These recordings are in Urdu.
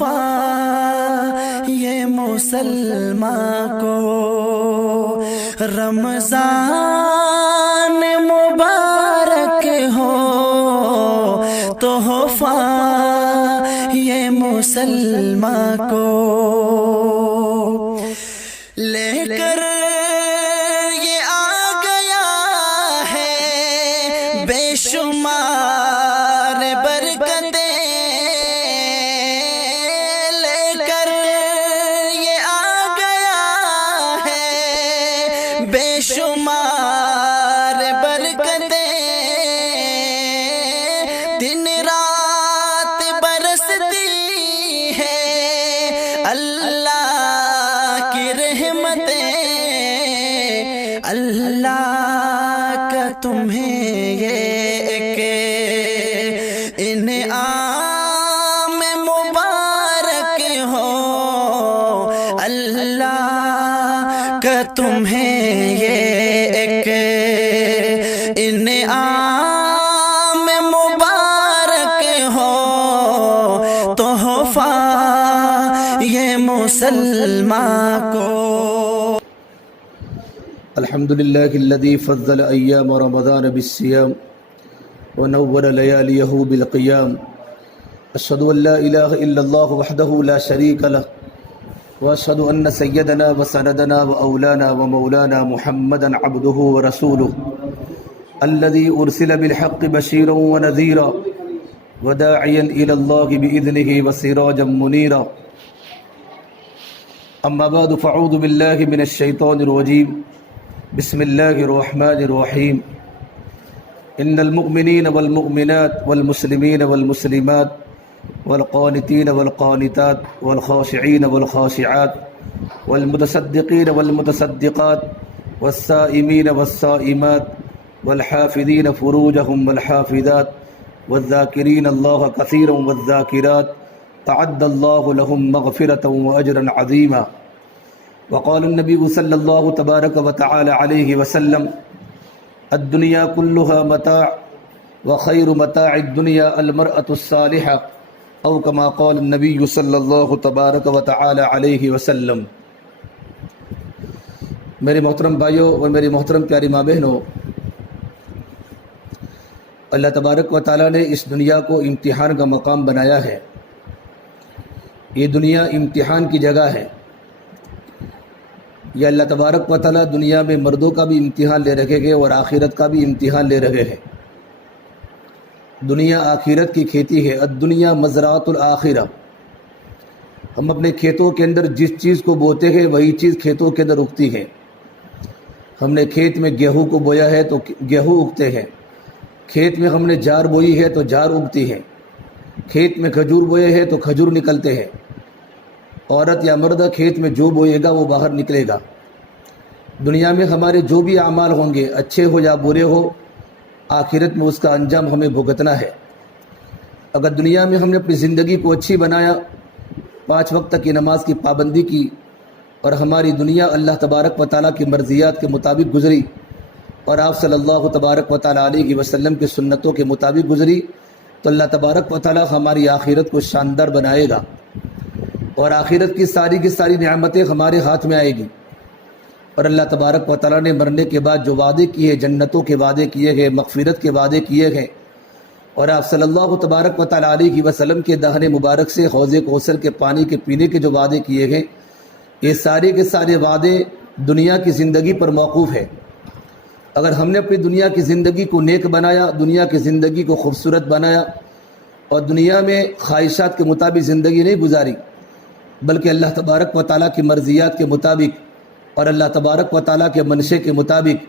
تحفہ یہ مسلمان کو رمضان مبارک ہو، تحفہ یہ مسلمان کو لے کر یہ آ گیا ہے بے شمار برکتیں، لے کر یہ آ گیا ہے بے شمار برکتیں، دن رات برستی ہے اللہ کی رحمتیں، اللہ کا تمہیں یہ ایک انعام مبارک ہو، اللہ کا تمہیں یہ ایک انعام مبارک ہو، تحفہ یہ مسلمان کو۔ الحمد لله الذي فضل أيام رمضان بالصيام ونور لياليه بالقيام، أشهد أن لا إله إلا الله وحده لا شريك له، وأشهد أن سيدنا وسندنا وأولانا ومولانا محمدا عبده ورسوله الذي أرسل بالحق بشيرا ونذيرا وداعيا إلى الله بإذنه وسراجا منيرا، أما بعد فأعوذ بالله من الشيطان الرجيم، بسم الله الرحمن الرحيم، إن المؤمنين والمؤمنات والمسلمين والمسلمات والقانتين والقانتات والخاشعين والخاشعات والمتصدقين والمتصدقات والصائمين والصائمات والحافظين فروجهم والحافظات والذاكرين الله كثيرا والذاكرات أعد الله لهم مغفرة وأجرا عظيما، وقال النبي صلى الله تبارك وتعالى عليه وسلم الدنيا كلها متاع وخير متاع الدنيا المرأة الصالحة، أو كما قال النبي صلى الله تبارك وتعالى عليه وسلم۔ میرے محترم بھائیوں اور میری محترم پیاری ماں بہنوں، اللہ تبارک و تعالیٰ نے اس دنیا کو امتحان کا مقام بنایا ہے۔ یہ دنیا امتحان کی جگہ ہے۔ یہ اللہ تبارک و تعالیٰ دنیا میں مردوں کا بھی امتحان لے رکھے گے اور آخرت کا بھی امتحان لے رہے ہیں۔ دنیا آخرت کی کھیتی ہے، الدنیا مزرعۃ الآخرہ۔ ہم اپنے کھیتوں کے اندر جس چیز کو بوتے ہیں وہی چیز کھیتوں کے اندر اگتی ہے۔ ہم نے کھیت میں گیہوں کو بویا ہے تو گیہوں اگتے ہیں، کھیت میں ہم نے جار بوئی ہے تو جار اگتی ہے، کھیت میں کھجور بوئے ہیں تو کھجور نکلتے ہیں۔ عورت یا مرد کھیت میں جو بوئے گا وہ باہر نکلے گا۔ دنیا میں ہمارے جو بھی اعمال ہوں گے، اچھے ہو یا برے ہو، آخرت میں اس کا انجام ہمیں بھگتنا ہے۔ اگر دنیا میں ہم نے اپنی زندگی کو اچھی بنایا، 5 وقت کی نماز کی پابندی کی، اور ہماری دنیا اللہ تبارک و تعالیٰ کی مرضیات کے مطابق گزری، اور آپ صلی اللہ تبارک و تعالیٰ علیہ وسلم کی سنتوں کے مطابق گزری، تو اللہ تبارک و تعالیٰ ہماری آخرت کو شاندار بنائے گا، اور آخرت کی ساری نعمتیں ہمارے ہاتھ میں آئے گی۔ اور اللہ تبارک و تعالیٰ نے مرنے کے بعد جو وعدے کیے، جنتوں کے وعدے کیے گئے، مغفرت کے وعدے کیے گئے، اور آپ صلی اللہ تبارک و تعالیٰ علیہ وسلم کے دہن مبارک سے حوض کوثر کے پانی کے پینے کے جو وعدے کیے گئے، یہ سارے کے سارے وعدے دنیا کی زندگی پر موقوف ہے۔ اگر ہم نے اپنی دنیا کی زندگی کو نیک بنایا، دنیا کی زندگی کو خوبصورت بنایا، اور دنیا میں خواہشات کے مطابق زندگی نہیں گزاری، بلکہ اللہ تبارک و تعالیٰ کی مرضیات کے مطابق، اور اللہ تبارک و تعالیٰ کے منشے کے مطابق،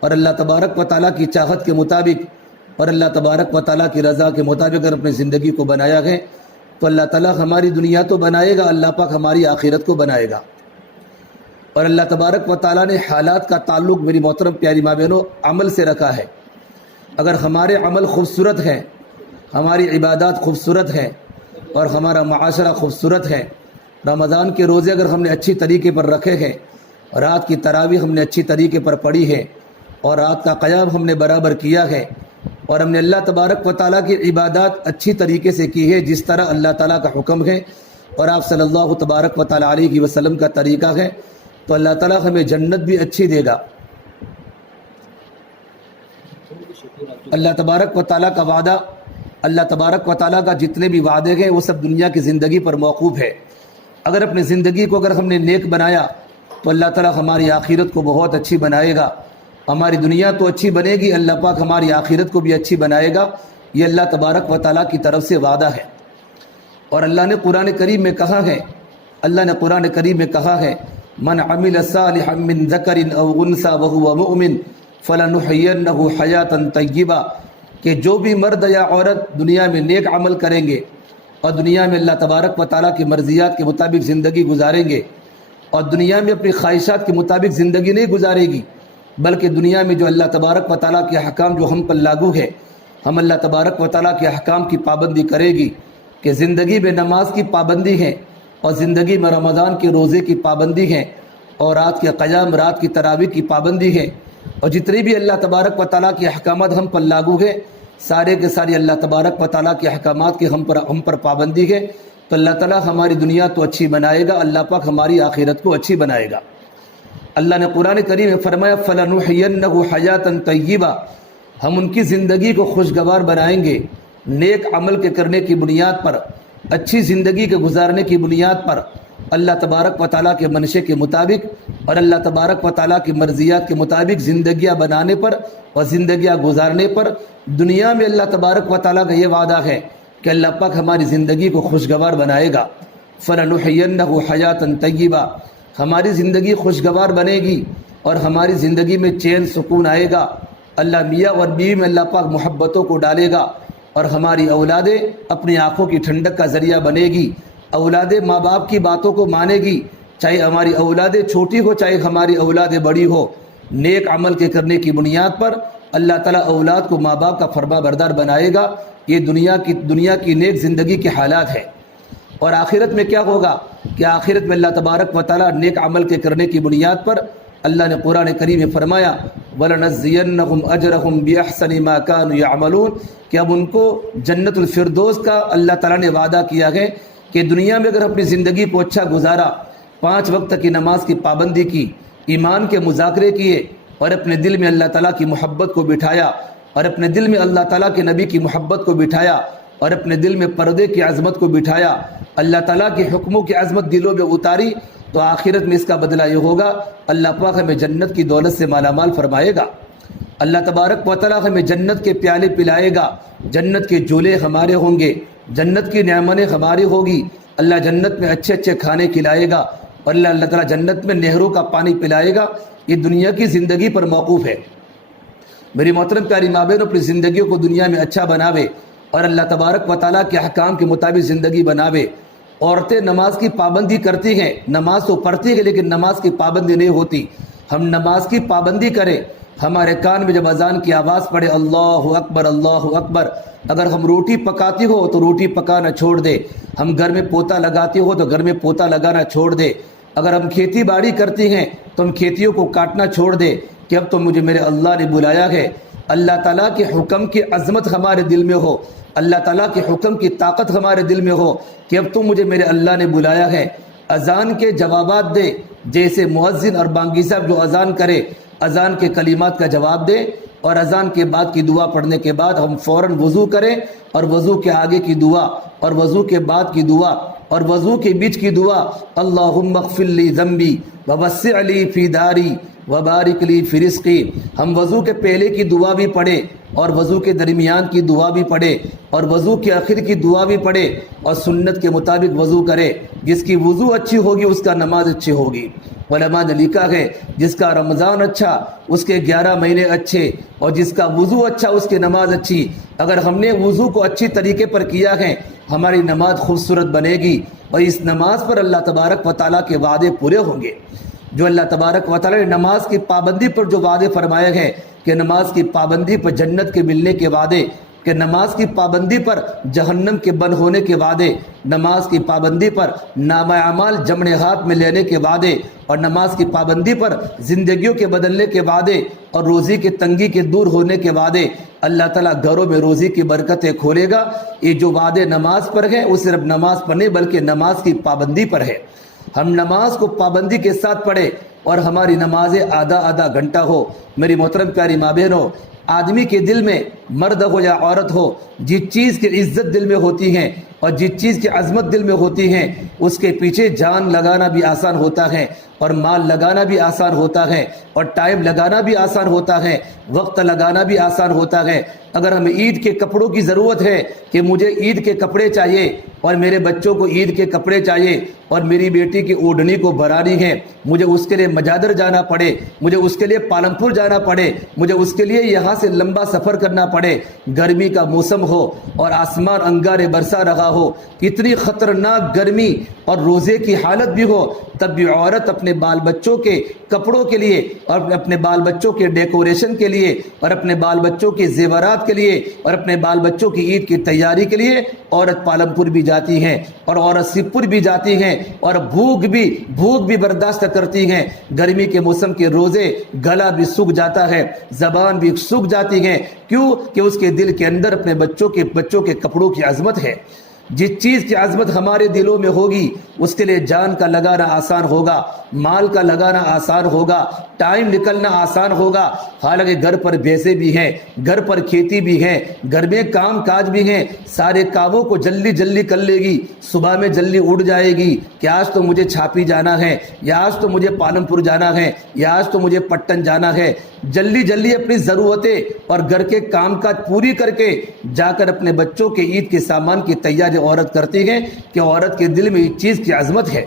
اور اللہ تبارک و تعالیٰ کی چاہت کے مطابق، اور اللہ تبارک و تعالیٰ کی رضا کے مطابق اگر اپنی زندگی کو بنایا ہے، تو اللہ تعالیٰ ہماری دنیا تو بنائے گا، اللہ پاک ہماری آخرت کو بنائے گا۔ اور اللہ تبارک و تعالیٰ نے حالات کا تعلق، میری محترم پیاری ماں بہنوں، عمل سے رکھا ہے۔ اگر ہمارے عمل خوبصورت ہیں، ہماری عبادات خوبصورت ہیں، اور ہمارا معاشرہ خوبصورت ہے، رمضان کے روزے اگر ہم نے اچھی طریقے پر رکھے ہیں، رات کی تراویح ہم نے اچھی طریقے پر پڑھی ہے، اور رات کا قیام ہم نے برابر کیا ہے، اور ہم نے اللہ تبارک و تعالیٰ کی عبادات اچھی طریقے سے کی ہے، جس طرح اللہ تعالیٰ کا حکم ہے، اور آپ صلی اللہ تبارک و تعالیٰ علیہ وسلم کا طریقہ ہے تو اللہ تعالیٰ ہمیں جنت بھی اچھی دے گا۔ اللہ تبارک و تعالیٰ کا وعدہ، اللہ تبارک و تعالیٰ کا جتنے بھی وعدے ہیں وہ سب دنیا کی زندگی پر موقوف ہے۔ اگر اپنی زندگی کو اگر ہم نے نیک بنایا تو اللہ تعالیٰ ہماری آخرت کو بہت اچھی بنائے گا۔ ہماری دنیا تو اچھی بنے گی، اللہ پاک ہماری آخرت کو بھی اچھی بنائے گا۔ یہ اللہ تبارک و تعالیٰ کی طرف سے وعدہ ہے۔ اور اللہ نے قرآن کریم میں کہا ہے، اللہ نے قرآن کریم میں کہا ہے من عمل صالحا من ذکر او انثى وهو مؤمن فلنحيينه حیاة طیبہ، کہ جو بھی مرد یا عورت دنیا میں نیک عمل کریں گے اور دنیا میں اللہ تبارک و تعالیٰ کی مرضیات کے مطابق زندگی گزاریں گے، اور دنیا میں اپنی خواہشات کے مطابق زندگی نہیں گزارے گی، بلکہ دنیا میں جو اللہ تبارک و تعالیٰ کے احکام جو ہم پر لاگو ہے، ہم اللہ تبارک و تعالیٰ کے احکام کی پابندی کرے گی، کہ زندگی میں نماز کی پابندی ہے، اور زندگی میں رمضان کے روزے کی پابندی ہے، اور رات کے قیام، رات کی تراویح کی پابندی ہے، اور جتنے بھی اللہ تبارک و تعالیٰ کے احکامات ہم پر لاگو ہے، سارے کے سارے اللہ تبارک و تعالیٰ کے احکامات کی ہم پر پابندی ہے، تو اللہ تعالیٰ ہماری دنیا تو اچھی بنائے گا، اللہ پاک ہماری آخرت کو اچھی بنائے گا۔ اللہ نے قرآن کریم میں فرمایا فَلَنُحْيِيَنَّهُ حَيَاةً طَيِّبَةً، ہم ان کی زندگی کو خوشگوار بنائیں گے، نیک عمل کے کرنے کی بنیاد پر، اچھی زندگی کے گزارنے کی بنیاد پر، اللہ تبارک و تعالیٰ کے منشے کے مطابق اور اللہ تبارک و تعالیٰ کی مرضیات کے مطابق زندگیاں بنانے پر اور زندگیاں گزارنے پر۔ دنیا میں اللہ تبارک و تعالیٰ کا یہ وعدہ ہے کہ اللہ پاک ہماری زندگی کو خوشگوار بنائے گا۔ فَلَنُحْيِيَنَّهُ حَيَاةً طَيِّبَةً، ہماری زندگی خوشگوار بنے گی اور ہماری زندگی میں چین سکون آئے گا۔ اللہ میاں اور بیوی میں اللہ پاک محبتوں کو ڈالے گا، اور ہماری اولادیں اپنی آنکھوں کی ٹھنڈک کا ذریعہ بنے گی۔ اولادیں ماں باپ کی باتوں کو مانے گی، چاہے ہماری اولادیں چھوٹی ہو چاہے ہماری اولادیں بڑی ہو۔ نیک عمل کے کرنے کی بنیاد پر اللہ تعالیٰ اولاد کو ماں باپ کا فرما بردار بنائے گا۔ یہ دنیا کی نیک زندگی کے حالات ہے۔ اور آخرت میں کیا ہوگا کہ آخرت میں اللہ تبارک و تعالیٰ نیک عمل کے کرنے کی بنیاد پر اللہ نے قرآن کریم میں فرمایا وَلَنَجْزِيَنَّهُمْ أَجْرَهُمْ بِأَحْسَنِ مَا كَانُوا يَعْمَلُونَ، کہ اب ان کو جنت الفردوس کا اللہ تعالیٰ نے وعدہ کیا ہے کہ دنیا میں اگر اپنی زندگی کو اچھا گزارا، 5 وقت کی نماز کی پابندی کی، ایمان کے مذاکرے کیے، اور اپنے دل میں اللہ تعالیٰ کی محبت کو بٹھایا، اور اپنے دل میں اللہ تعالیٰ کے نبی کی محبت کو بٹھایا، اور اپنے دل میں پردے کی عظمت کو بٹھایا، اللہ تعالیٰ کے حکموں کی عظمت دلوں میں اتاری، تو آخرت میں اس کا بدلہ یہ ہوگا اللہ پاک ہمیں جنت کی دولت سے مالا مال فرمائے گا۔ اللہ تبارک و تعالیٰ ہمیں جنت کے پیالے پلائے گا، جنت کے جھولے ہمارے ہوں گے، جنت کی نعمتیں ہماری ہوگی، اللہ جنت میں اچھے اچھے کھانے کھلائے گا، اور اللہ تعالیٰ جنت میں نہروں کا پانی پلائے گا۔ یہ دنیا کی زندگی پر موقوف ہے۔ میری محترم پیاری ماں بہنوں، اپنی زندگیوں کو دنیا میں اچھا بناوے اور اللہ تبارک و تعالیٰ کے احکام کے مطابق زندگی بناوے۔ عورتیں نماز کی پابندی کرتی ہیں، نماز تو پڑھتی ہے لیکن نماز کی پابندی نہیں ہوتی۔ ہم نماز کی پابندی کریں، ہمارے کان میں جب اذان کی آواز پڑے اللہ اکبر اللہ اکبر، اگر ہم روٹی پکاتی ہو تو روٹی پکانا چھوڑ دے، ہم گھر میں پوتا لگاتی ہو تو گھر میں پوتا لگانا چھوڑ دے، اگر ہم کھیتی باڑی کرتی ہیں تو ہم کھیتیوں کو کاٹنا چھوڑ دے کہ اب تو مجھے میرے اللہ نے بلایا ہے۔ اللہ تعالیٰ کے حکم کی عظمت ہمارے دل میں ہو، اللہ تعالیٰ کے حکم کی طاقت ہمارے دل میں ہو کہ اب تو مجھے میرے اللہ نے بلایا ہے۔ اذان کے جوابات دے، جیسے مؤذن اور بانگی صاحب جو اذان کرے اذان کے کلمات کا جواب دے، اور اذان کے بعد کی دعا پڑھنے کے بعد ہم فوراً وضو کریں، اور وضو کے آگے کی دعا اور وضو کے بعد کی دعا اور وضو کے بیچ کی دعا اللہم اغفر لی ذنبی ووسع لی فی داری وبارک لی فی رزقی، ہم وضو کے پہلے کی دعا بھی پڑھیں اور وضو کے درمیان کی دعا بھی پڑھے اور وضو کے آخر کی دعا بھی پڑھے اور سنت کے مطابق وضو کرے۔ جس کی وضو اچھی ہوگی اس کا نماز اچھی ہوگی۔ علماء نے لکھا ہے جس کا رمضان اچھا اس کے 11 مہینے اچھے، اور جس کا وضو اچھا اس کی نماز اچھی۔ اگر ہم نے وضو کو اچھی طریقے پر کیا ہے ہماری نماز خوبصورت بنے گی، اور اس نماز پر اللہ تبارک و تعالیٰ کے وعدے پورے ہوں گے۔ جو اللہ تبارک و تعالیٰ نے نماز کی پابندی پر جو وعدے فرمائے ہیں کہ نماز کی پابندی پر جنت کے ملنے کے وعدے کہ نماز کی پابندی پر جہنم کے بند ہونے کے وعدے، نماز کی پابندی پر نامہ اعمال جمع ہاتھ میں لینے کے وعدے، اور نماز کی پابندی پر زندگیوں کے بدلنے کے وعدے، اور روزی کی تنگی کے دور ہونے کے وعدے۔ اللہ تعالیٰ گھروں میں روزی کی برکتیں کھولے گا۔ یہ جو وعدے نماز پر ہیں وہ صرف نماز پر نہیں بلکہ نماز کی پابندی پر ہے۔ ہم نماز کو پابندی کے ساتھ پڑھیں اور ہماری نمازیں آدھا گھنٹہ ہو۔ میری محترم پیاری ماں بہنوں، آدمی کے دل میں، مرد ہو یا عورت ہو، جس چیز کی عزت دل میں ہوتی ہے اور جس چیز کی عظمت دل میں ہوتی ہے، اس کے پیچھے جان لگانا بھی آسان ہوتا ہے، اور مال لگانا بھی آسان ہوتا ہے، اور ٹائم لگانا بھی آسان ہوتا ہے، وقت لگانا بھی آسان ہوتا ہے۔ اگر ہمیں عید کے کپڑوں کی ضرورت ہے کہ مجھے عید کے کپڑے چاہیے اور میرے بچوں کو عید کے کپڑے چاہیے اور میری بیٹی کی اوڑھنی کو بھرانی ہے، مجھے اس کے لیے مجادر جانا پڑے، مجھے اس کے لیے پالنپور جانا پڑے، مجھے اس کے لیے یہاں سے لمبا سفر کرنا پڑے، گرمی کا موسم ہو اور آسمان انگارے برسا رہا ہو، اتنی خطرناک گرمی اور روزے کی حالت بھی ہو، تب بھی عورت اپنے بال بچوں کے کپڑوں کے لیے اور اپنے بال بچوں کے ڈیکوریشن کے لیے اور اپنے بال بچوں کے زیورات کے لیے اور اپنے بال بچوں کی عید کی تیاری کے لیے عورت پالنپور بھی جاتی ہیں اور عورت سپر بھی جاتی ہیں، اور بھوک بھی برداشت کرتی ہیں۔ گرمی کے موسم کے روزے گلا بھی سوکھ جاتا ہے، زبان بھی سوکھ جاتی ہے، کیوں کہ اس کے دل کے اندر اپنے بچوں کے کپڑوں کی عظمت ہے۔ جس چیز کی عظمت ہمارے دلوں میں ہوگی اس کے لیے جان کا لگانا آسان ہوگا، مال کا لگانا آسان ہوگا، ٹائم نکلنا آسان ہوگا۔ حالانکہ گھر پر بھینسیں بھی ہیں، گھر پر کھیتی بھی ہے، گھر میں کام کاج بھی ہیں، سارے کاموں کو جلدی کر لے گی، صبح میں جلدی اٹھ جائے گی کہ آج تو مجھے چھاپی جانا ہے، یا آج تو مجھے پالنپور جانا ہے، یا آج تو مجھے پٹن جانا ہے۔ جلدی اپنی ضرورتیں اور گھر کے کام کاج پوری کر کے جا کر اپنے بچوں کے عید کے سامان کی تیاری عورت کرتی ہے کہ عورت کے دل میں اس چیز کی عظمت ہے۔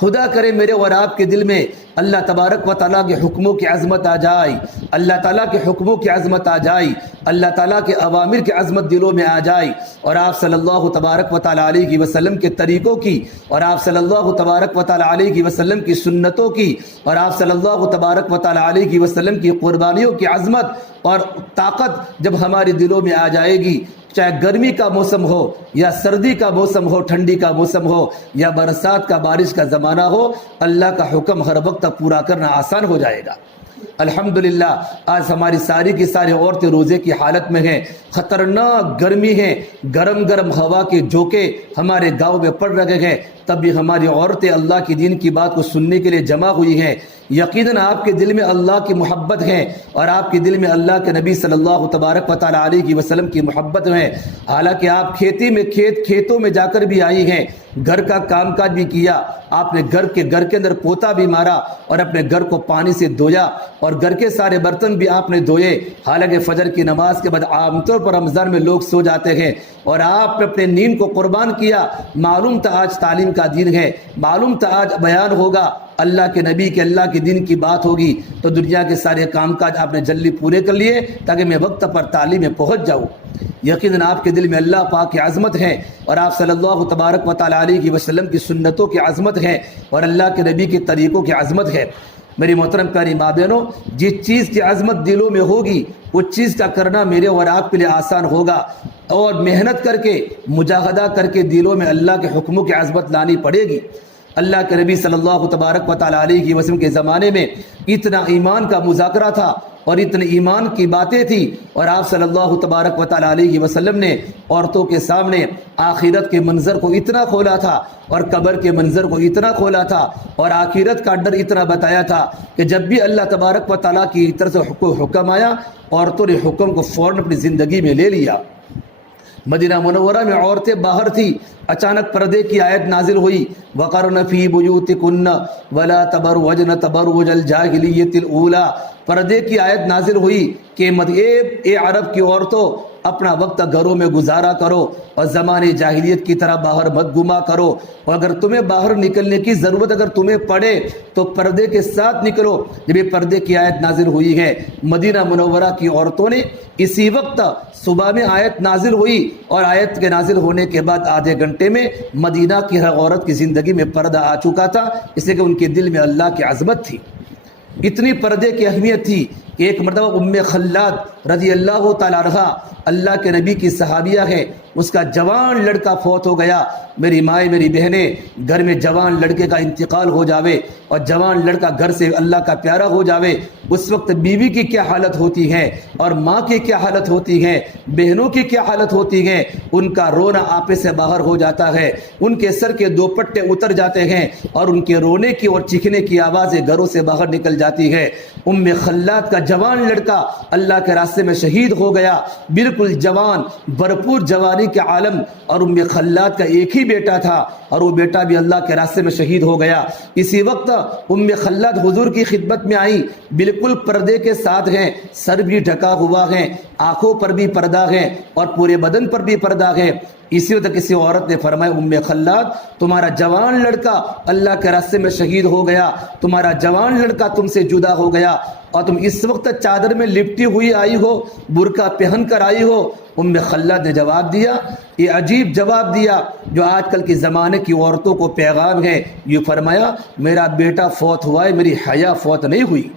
خدا کرے میرے اور آپ کے دل میں اللہ تبارک و تعالیٰ کے حکموں کی عظمت آ جائے، اللہ تعالیٰ کے حکموں کی عظمت آ جائے، اللہ تعالیٰ کے اوامر کی عظمت دلوں میں آ جائے، اور آپ صلی اللہ تبارک و تعالیٰ علیہ وسلم کے طریقوں کی، اور آپ صلی اللہ تبارک و تعالیٰ علیہ وسلم کی سنتوں کی، اور آپ صلی اللہ تبارک و تعالیٰ علیہ وسلم کی قربانیوں کی عظمت اور طاقت جب ہمارے دلوں میں آ جائے گی، چاہے گرمی کا موسم ہو یا سردی کا موسم ہو، ٹھنڈی کا موسم ہو یا برسات کا، بارش کا زمانہ ہو، اللہ کا حکم ہر وقت پورا کرنا آسان ہو جائے گا۔ الحمدللہ آج ہماری ساری کی ساری عورتیں روزے کی حالت میں ہیں، خطرناک گرمی ہے، گرم ہوا کے جھونکے ہمارے گاؤں میں پڑ رہے ہیں، تب بھی ہماری عورتیں اللہ کی دین کی بات کو سننے کے لیے جمع ہوئی ہیں۔ یقیناً آپ کے دل میں اللہ کی محبت ہے اور آپ کے دل میں اللہ کے نبی صلی اللہ تبارک و تعالیٰ علیہ وسلم کی محبت ہے۔ حالانکہ آپ کھیتوں میں جا کر بھی آئی ہیں، گھر کا کام کاج بھی کیا، آپ نے گھر کے اندر پوتا بھی مارا اور اپنے گھر کو پانی سے دھویا اور گھر کے سارے برتن بھی آپ نے دھوئے۔ حالانکہ فجر کی نماز کے بعد عام طور پر رمضان میں لوگ سو جاتے ہیں اور آپ نے اپنے نیند کو قربان کیا۔ معلوم تھا آج تعلیم کا دن ہے، معلوم تھا آج بیان ہوگا، اللہ کے نبی کے اللہ کے دین کی بات ہوگی، تو دنیا کے سارے کام کاج آپ نے جلدی پورے کر لیے تاکہ میں وقت پر تعلیم میں پہنچ جاؤں۔ یقیناً آپ کے دل میں اللہ پاک کی عظمت ہے اور آپ صلی اللہ تبارک و تعالیٰ علیہ وسلم کی سنتوں کی عظمت ہے اور اللہ کے نبی کے طریقوں کی عظمت ہے۔ میری محترم پیاری ماں بہنوں، جس چیز کی عظمت دلوں میں ہوگی اس چیز کا کرنا میرے اور آپ کے لیے آسان ہوگا، اور محنت کر کے، مجاہدہ کر کے دلوں میں اللہ کے حکموں کی عظمت لانی پڑے گی۔ اللہ کے نبی صلی اللہ تبارک و تعالیٰ علیہ وسلم کے زمانے میں اتنا ایمان کا مذاکرہ تھا اور اتنے ایمان کی باتیں تھیں، اور آپ صلی اللہ تبارک و تعالیٰ علیہ وسلم نے عورتوں کے سامنے آخرت کے منظر کو اتنا کھولا تھا اور قبر کے منظر کو اتنا کھولا تھا اور آخرت کا ڈر اتنا بتایا تھا کہ جب بھی اللہ تبارک و تعالیٰ کی طرف سے کوئی حکم آیا، عورتوں نے حکم کو فوراً اپنی زندگی میں لے لیا۔ مدینہ منورہ میں عورتیں باہر تھی، اچانک پردے کی آیت نازل ہوئی، وَقَرْنَ فِي بُيُوتِكُنَّ وَلَا تَبَرْجُنَ تَبَرُّجَ الْجَاهِلِيَّةِ الْأُولَىٰ۔ پردے کی آیت نازل ہوئی کہ اے عرب کی عورتوں، اپنا وقت گھروں میں گزارا کرو اور زمانے جاہلیت کی طرح باہر مت گما کرو، اور اگر تمہیں باہر نکلنے کی ضرورت اگر تمہیں پڑے تو پردے کے ساتھ نکلو۔ جب یہ پردے کی آیت نازل ہوئی ہے، مدینہ منورہ کی عورتوں نے اسی وقت صبح میں آیت نازل ہوئی اور آیت کے نازل ہونے کے بعد آدھے گھنٹے میں مدینہ کی ہر عورت کی زندگی میں پردہ آ چکا تھا، اس لیے کہ ان کے دل میں اللہ کی عظمت تھی۔ اتنی پردے کی اہمیت تھی کہ ایک مرتبہ ام خلاد رضی اللہ تعالیٰ عنہا اللہ کے نبی کی صحابیہ ہیں، اس کا جوان لڑکا فوت ہو گیا۔ میری مائیں میری بہنیں، گھر میں جوان لڑکے کا انتقال ہو جاوے اور جوان لڑکا گھر سے اللہ کا پیارا ہو جاوے، اس وقت بیوی کی کیا حالت ہوتی ہے اور ماں کی کیا حالت ہوتی ہے، بہنوں کی کیا حالت ہوتی ہے۔ ان کا رونا آپے سے باہر ہو جاتا ہے، ان کے سر کے دوپٹے اتر جاتے ہیں اور ان کے رونے کی اور چیخنے کی آوازیں گھروں سے باہر نکل جاتی ہے۔ ام خلاد کا جوان لڑکا اللہ کے راستے میں شہید ہو گیا، بالکل جوان، بھرپور جوانی کے عالم، اور ام خلاد کا ایک ہی بیٹا تھا اور وہ بیٹا بھی اللہ کے راستے میں شہید ہو گیا۔ اسی وقت ام خلاد حضور کی خدمت میں آئی، بالکل پردے کے ساتھ ہیں، سر بھی ڈھکا ہوا ہے، آنکھوں پر بھی پردہ ہے اور پورے بدن پر بھی پردہ ہے۔ اسی وقت کسی عورت نے فرمایا ام خلاد تمہارا جوان لڑکا اللہ کے راستے میں شہید ہو گیا، تمہارا جوان لڑکا تم سے جدا ہو گیا اور تم اس وقت چادر میں لپٹی ہوئی آئی ہو، برقع پہن کر آئی ہو۔ ام خلاد نے جواب دیا، یہ عجیب جواب دیا جو آج کل کے زمانے کی عورتوں کو پیغام ہے۔ یہ فرمایا میرا بیٹا فوت ہوا ہے، میری حیا فوت نہیں ہوئی،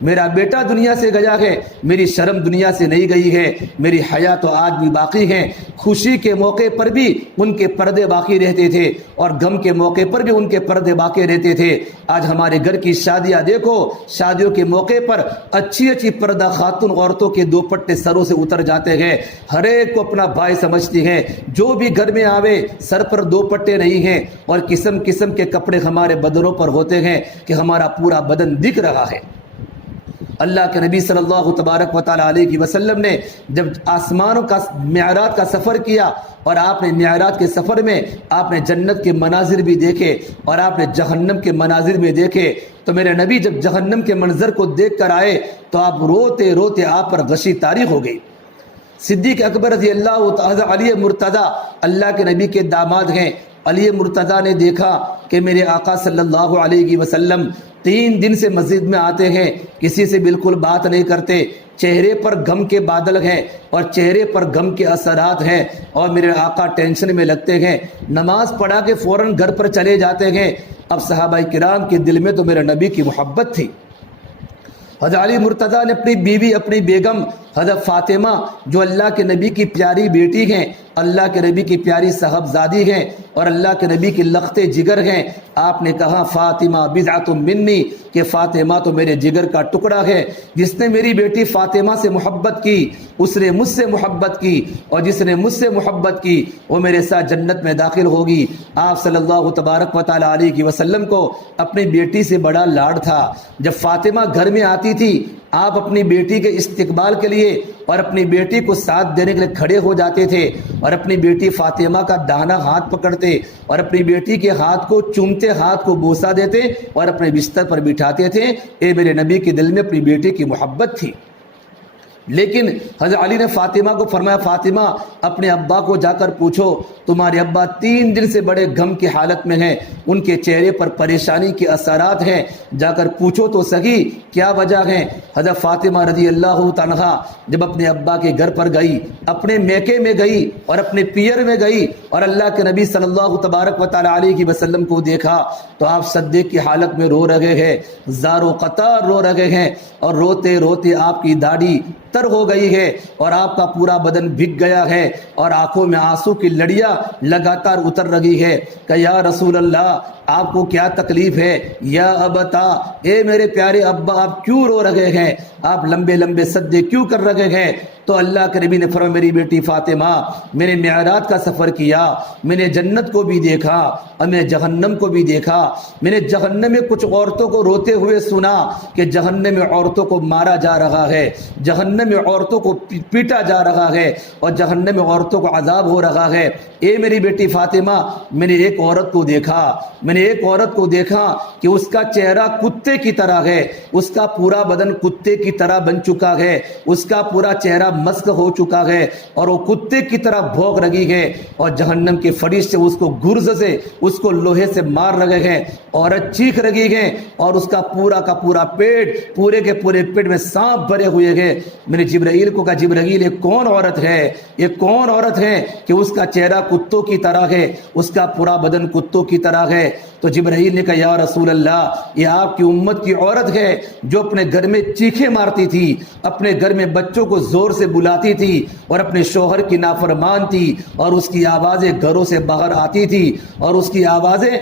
میرا بیٹا دنیا سے گیا ہے، میری شرم دنیا سے نہیں گئی ہے، میری حیا تو آج بھی باقی ہے۔ خوشی کے موقع پر بھی ان کے پردے باقی رہتے تھے اور غم کے موقع پر بھی ان کے پردے باقی رہتے تھے۔ آج ہمارے گھر کی شادیاں دیکھو، شادیوں کے موقع پر اچھی اچھی پردہ خاتون عورتوں کے دوپٹے سروں سے اتر جاتے ہیں، ہر ایک کو اپنا بھائی سمجھتی ہیں، جو بھی گھر میں آوے سر پر دوپٹے نہیں ہیں اور قسم قسم کے کپڑے ہمارے بدنوں پر ہوتے ہیں کہ ہمارا پورا بدن دکھ رہا ہے۔ اللہ کے نبی صلی اللہ تبارک و تعالیٰ علیہ وسلم نے جب آسمانوں کا معراج کا سفر کیا اور آپ نے معراج کے سفر میں آپ نے جنت کے مناظر بھی دیکھے اور آپ نے جہنم کے مناظر بھی دیکھے، تو میرے نبی جب جہنم کے منظر کو دیکھ کر آئے تو آپ روتے روتے آپ پر غشی طاری ہو گئی۔ صدیق اکبر رضی اللہ تعالیٰ علی مرتضیٰ اللہ کے نبی کے داماد ہیں، علی مرتضیٰ نے دیکھا کہ میرے آقا صلی اللہ علیہ وسلم 3 دن سے مسجد میں آتے ہیں، کسی سے بالکل بات نہیں کرتے، چہرے پر غم کے بادل ہیں اور چہرے پر غم کے اثرات ہیں اور میرے آقا ٹینشن میں لگتے ہیں، نماز پڑھا کے فوراً گھر پر چلے جاتے ہیں۔ اب صحابہ کرام کے دل میں تو میرے نبی کی محبت تھی۔ حضرت علی مرتضیٰ نے اپنی بیوی، اپنی بیگم حضرت فاطمہ جو اللہ کے نبی کی پیاری بیٹی ہیں، اللہ کے نبی کی پیاری صاحبزادی ہیں اور اللہ کے نبی کی لخت جگر ہیں، آپ نے کہا فاطمہ بضعۃ منی، کہ فاطمہ تو میرے جگر کا ٹکڑا ہے، جس نے میری بیٹی فاطمہ سے محبت کی اس نے مجھ سے محبت کی اور جس نے مجھ سے محبت کی وہ میرے ساتھ جنت میں داخل ہوگی۔ آپ صلی اللہ تبارک و تعالیٰ علیہ وسلم کو اپنی بیٹی سے بڑا لاڈ تھا۔ جب فاطمہ گھر میں آتی تھی آپ اپنی بیٹی کے استقبال کے لیے اور اپنی بیٹی کو ساتھ دینے کے لیے کھڑے ہو جاتے تھے اور اپنی بیٹی فاطمہ کا داہنا ہاتھ پکڑتے اور اپنی بیٹی کے ہاتھ کو چومتے، ہاتھ کو بوسہ دیتے اور اپنے بستر پر بٹھاتے تھے۔ اے میرے نبی کے دل میں اپنی بیٹی کی محبت تھی۔ لیکن حضرت علی نے فاطمہ کو فرمایا فاطمہ اپنے ابا کو جا کر پوچھو، تمہارے ابا 3 دن سے بڑے غم کی حالت میں ہیں، ان کے چہرے پر پریشانی کے اثرات ہیں، جا کر پوچھو تو صحیح کیا وجہ ہے۔ حضرت فاطمہ رضی اللہ تعالیٰ جب اپنے ابا کے گھر پر گئی، اپنے میکے میں گئی اور اپنے پیر میں گئی اور اللہ کے نبی صلی اللہ تبارک و تعالیٰ علیہ وسلم کو دیکھا تو آپ صدیق کی حالت میں رو رہے ہیں، زار و قطار رو رہے ہیں اور روتے روتے آپ کی داڑھی تر ہو گئی ہے اور آپ کا پورا بدن بھگ گیا ہے اور آنکھوں میں آنسو کی لڑیاں لگاتار اتر رہی ہے کہ یا رسول اللہ آپ کو کیا تکلیف ہے؟ یا ابتا، اے میرے پیارے ابا آپ کیوں رو رہے ہیں؟ آپ لمبے لمبے سجدے کیوں کر رہے ہیں؟ تو اللہ کے نبی نے فرمایا میری بیٹی فاطمہ میں نے معراج کا سفر کیا، میں نے جنت کو بھی دیکھا اور میں نے جہنم کو بھی دیکھا، میں نے جہنم میں کچھ عورتوں کو روتے ہوئے سنا کہ جہنم میں عورتوں کو مارا جا رہا ہے، جہنم میں عورتوں کو پیٹا جا رہا ہے اور جہنم میں عورتوں کو عذاب ہو رہا ہے۔ اے میری بیٹی فاطمہ میں نے ایک عورت کو دیکھا، میں نے ایک عورت کو دیکھا کہ اس کا چہرہ کتے کی طرح ہے، اس کا پورا بدن کتے کی طرح بن چکا ہے، اس کا پورا چہرہ مسک ہو چکا ہے اور وہ کتے کی طرح بھونک رہی ہے اور جہنم کے فرشتے اس کو گرز سے اس کو لوہے سے مار رہے ہیں، عورت چیخ رہی ہے اور اس کا پورا پیٹ پورے کے پورے پیٹ میں سانپ بھرے ہوئے ہیں۔ میں نے جبرائیل کو کہا جبرائیل یہ کون عورت ہے؟ یہ کون عورت ہے کہ اس کا چہرہ کتوں کی طرح ہے، اس کا پورا بدن کتوں کی طرح ہے؟ تو جبرائیل نے کہا یا رسول اللہ یہ آپ کی امت کی عورت ہے جو اپنے گھر میں چیخیں مارتی تھی، اپنے گھر میں بچوں کو زور سے بلاتی تھی اور اپنے شوہر کی نافرمان تھی، اور اس کی آوازیں گھروں سے باہر آتی تھی، اور اس کی آوازیں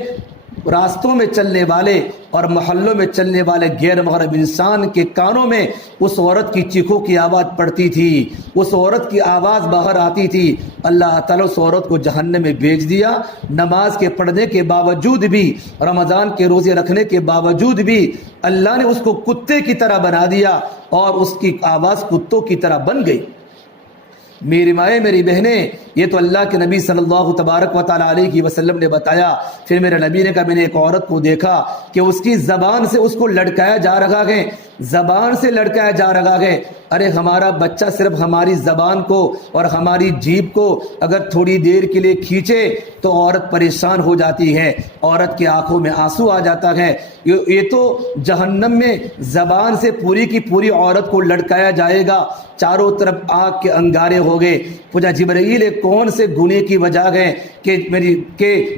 راستوں میں چلنے والے اور محلوں میں چلنے والے غیر محرم انسان کے کانوں میں اس عورت کی چیخوں کی آواز پڑتی تھی، اس عورت کی آواز باہر آتی تھی۔ اللہ تعالیٰ اس عورت کو جہنم میں بھیج دیا۔ نماز کے پڑھنے کے باوجود بھی، رمضان کے روزے رکھنے کے باوجود بھی اللہ نے اس کو کتے کی طرح بنا دیا اور اس کی آواز کتوں کی طرح بن گئی۔ میری مائیں، میری بہنیں، یہ تو اللہ کے نبی صلی اللہ تبارک و تعالیٰ علیہ وسلم نے بتایا۔ پھر میرے نبی نے کہا میں نے ایک عورت کو دیکھا کہ اس کی زبان سے اس کو لڑکایا جا رہا ہے، زبان سے لڑکایا جا رہا ہے۔ ارے ہمارا بچہ صرف ہماری زبان کو اور ہماری جیب کو اگر تھوڑی دیر کے لیے کھینچے تو عورت پریشان ہو جاتی ہے، عورت کی آنکھوں میں آنسو آ جاتا ہے۔ یہ تو جہنم میں زبان سے پوری کی پوری عورت کو لڑکایا جائے گا، چاروں طرف آگ کے انگارے ہو گئے۔ پوچھا جبرائیل کون سے گناہ کی وجہ ہے کہ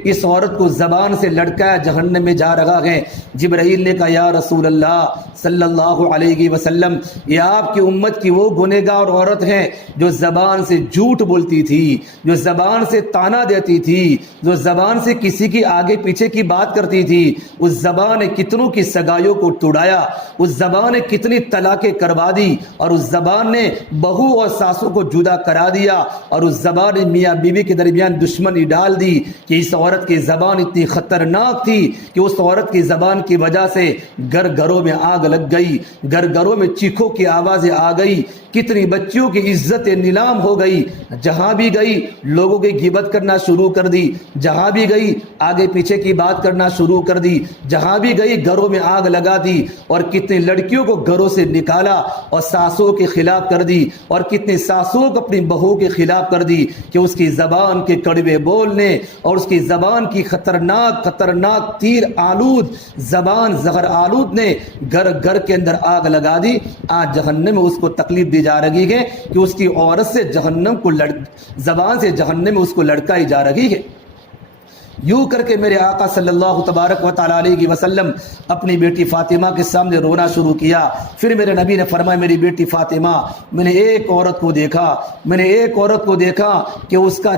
اس عورت کو زبان سے لڑکایا جہنم میں جا رہا ہے؟ جبرائیل نے کہا یا رسول اللہ صلی اللہ علیہ وسلم یہ آپ کی امت کی وہ گنہگار عورت ہے جو زبان سے جھوٹ بولتی تھی، جو زبان سے تانا دیتی تھی، جو زبان سے کسی کی آگے پیچھے کی بات کرتی تھی۔ اس زبان نے کتنوں کی سگائیوں کو توڑایا، اس زبان نے کتنی طلاقیں کروا دی، اور اس زبان نے بہو اور ساسوں کو جدا کرا دیا، اور اس زبان نے میاں بیوی کے درمیان دشمنی ڈال دی کہ اس عورت کی زبان اتنی خطرناک تھی کہ اس عورت کی زبان کی وجہ سے گھر گھروں میں آگ لگ گئی، گھر گھروں میں چیخوں کی آوازیں آ گئی، کتنی بچیوں کی عزت نیلام ہو گئی۔ جہاں بھی گئی لوگوں کی غیبت کرنا شروع کر دی، جہاں بھی گئی آگے پیچھے کی بات کرنا شروع کر دی، جہاں بھی گئی گھروں میں آگ لگا دی، اور کتنی لڑکیوں کو گھروں سے نکالا اور ساسوں کے خلاف کر دی، اور کتنی ساسوں کو اپنی بہو کے خلاف کر دی کہ اس کی زبان کے کڑوے بولنے اور اس کی زبان کی خطرناک تیر آلود زبان زہر آلود نے گھر گھر کے اندر آگ لگا دی۔ آج جہنم میں اس کو تکلیف دی جا رہی ہے کہ اس کی عورت سے جہنم کو زبان سے جہنم میں اس کو لڑکائی جا رہی ہے۔ یوں کر کے میرے آقا صلی اللہ تبارک و تعالیٰ علیہ وسلم اپنی بیٹی فاطمہ کے سامنے رونا شروع کیا۔ پھر میرے نبی نے فرمایا میری بیٹی فاطمہ میں نے ایک عورت کو دیکھا کہ اس کا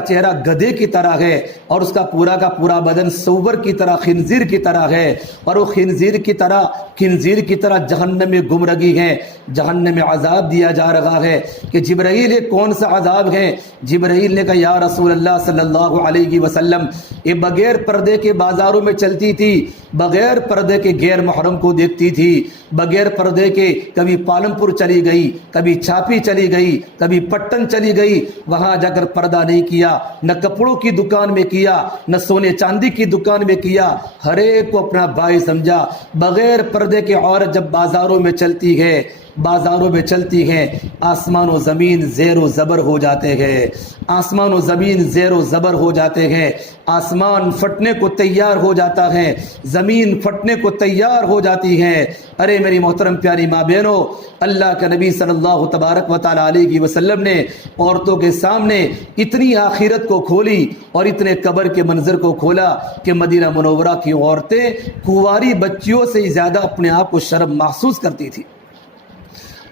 چہرہ گدھے کی طرح ہے، اور اس کا پورا بدن سور کی طرح خنزیر کی طرح ہے، اور وہ خنزیر کی طرح جہنم میں گم رہی ہے، جہنم میں عذاب دیا جا رہا ہے۔ کہ جبرائیل یہ کون سا عذاب ہے؟ جبرائیل نے کہا یا رسول اللہ صلی اللہ علیہ وسلم یہ بغیر پردے کے بازاروں میں چلتی تھی، بغیر پردے کے غیر محرم کو دیکھتی تھی، بغیر پردے کے کبھی پالمپور چلی گئی، کبھی چھاپی چلی گئی، کبھی پٹن چلی گئی، وہاں جا کر پردہ نہیں کیا، نہ کپڑوں کی دکان میں کیا، نہ سونے چاندی کی دکان میں کیا، ہر ایک کو اپنا بھائی سمجھا۔ بغیر پردے کے عورت جب بازاروں میں چلتی ہے آسمان و زمین زیر و زبر ہو جاتے ہیں، آسمان و زمین زیر و زبر ہو جاتے ہیں، آسمان پھٹنے کو تیار ہو جاتا ہے، زمین پھٹنے کو تیار ہو جاتی ہے۔ ارے میری محترم پیاری ماں بہنوں، اللہ کے نبی صلی اللہ تبارک و تعالیٰ علیہ وسلم نے عورتوں کے سامنے اتنی آخرت کو کھولی اور اتنے قبر کے منظر کو کھولا کہ مدینہ منورہ کی عورتیں کنواری بچیوں سے زیادہ اپنے آپ کو شرم محسوس کرتی تھی۔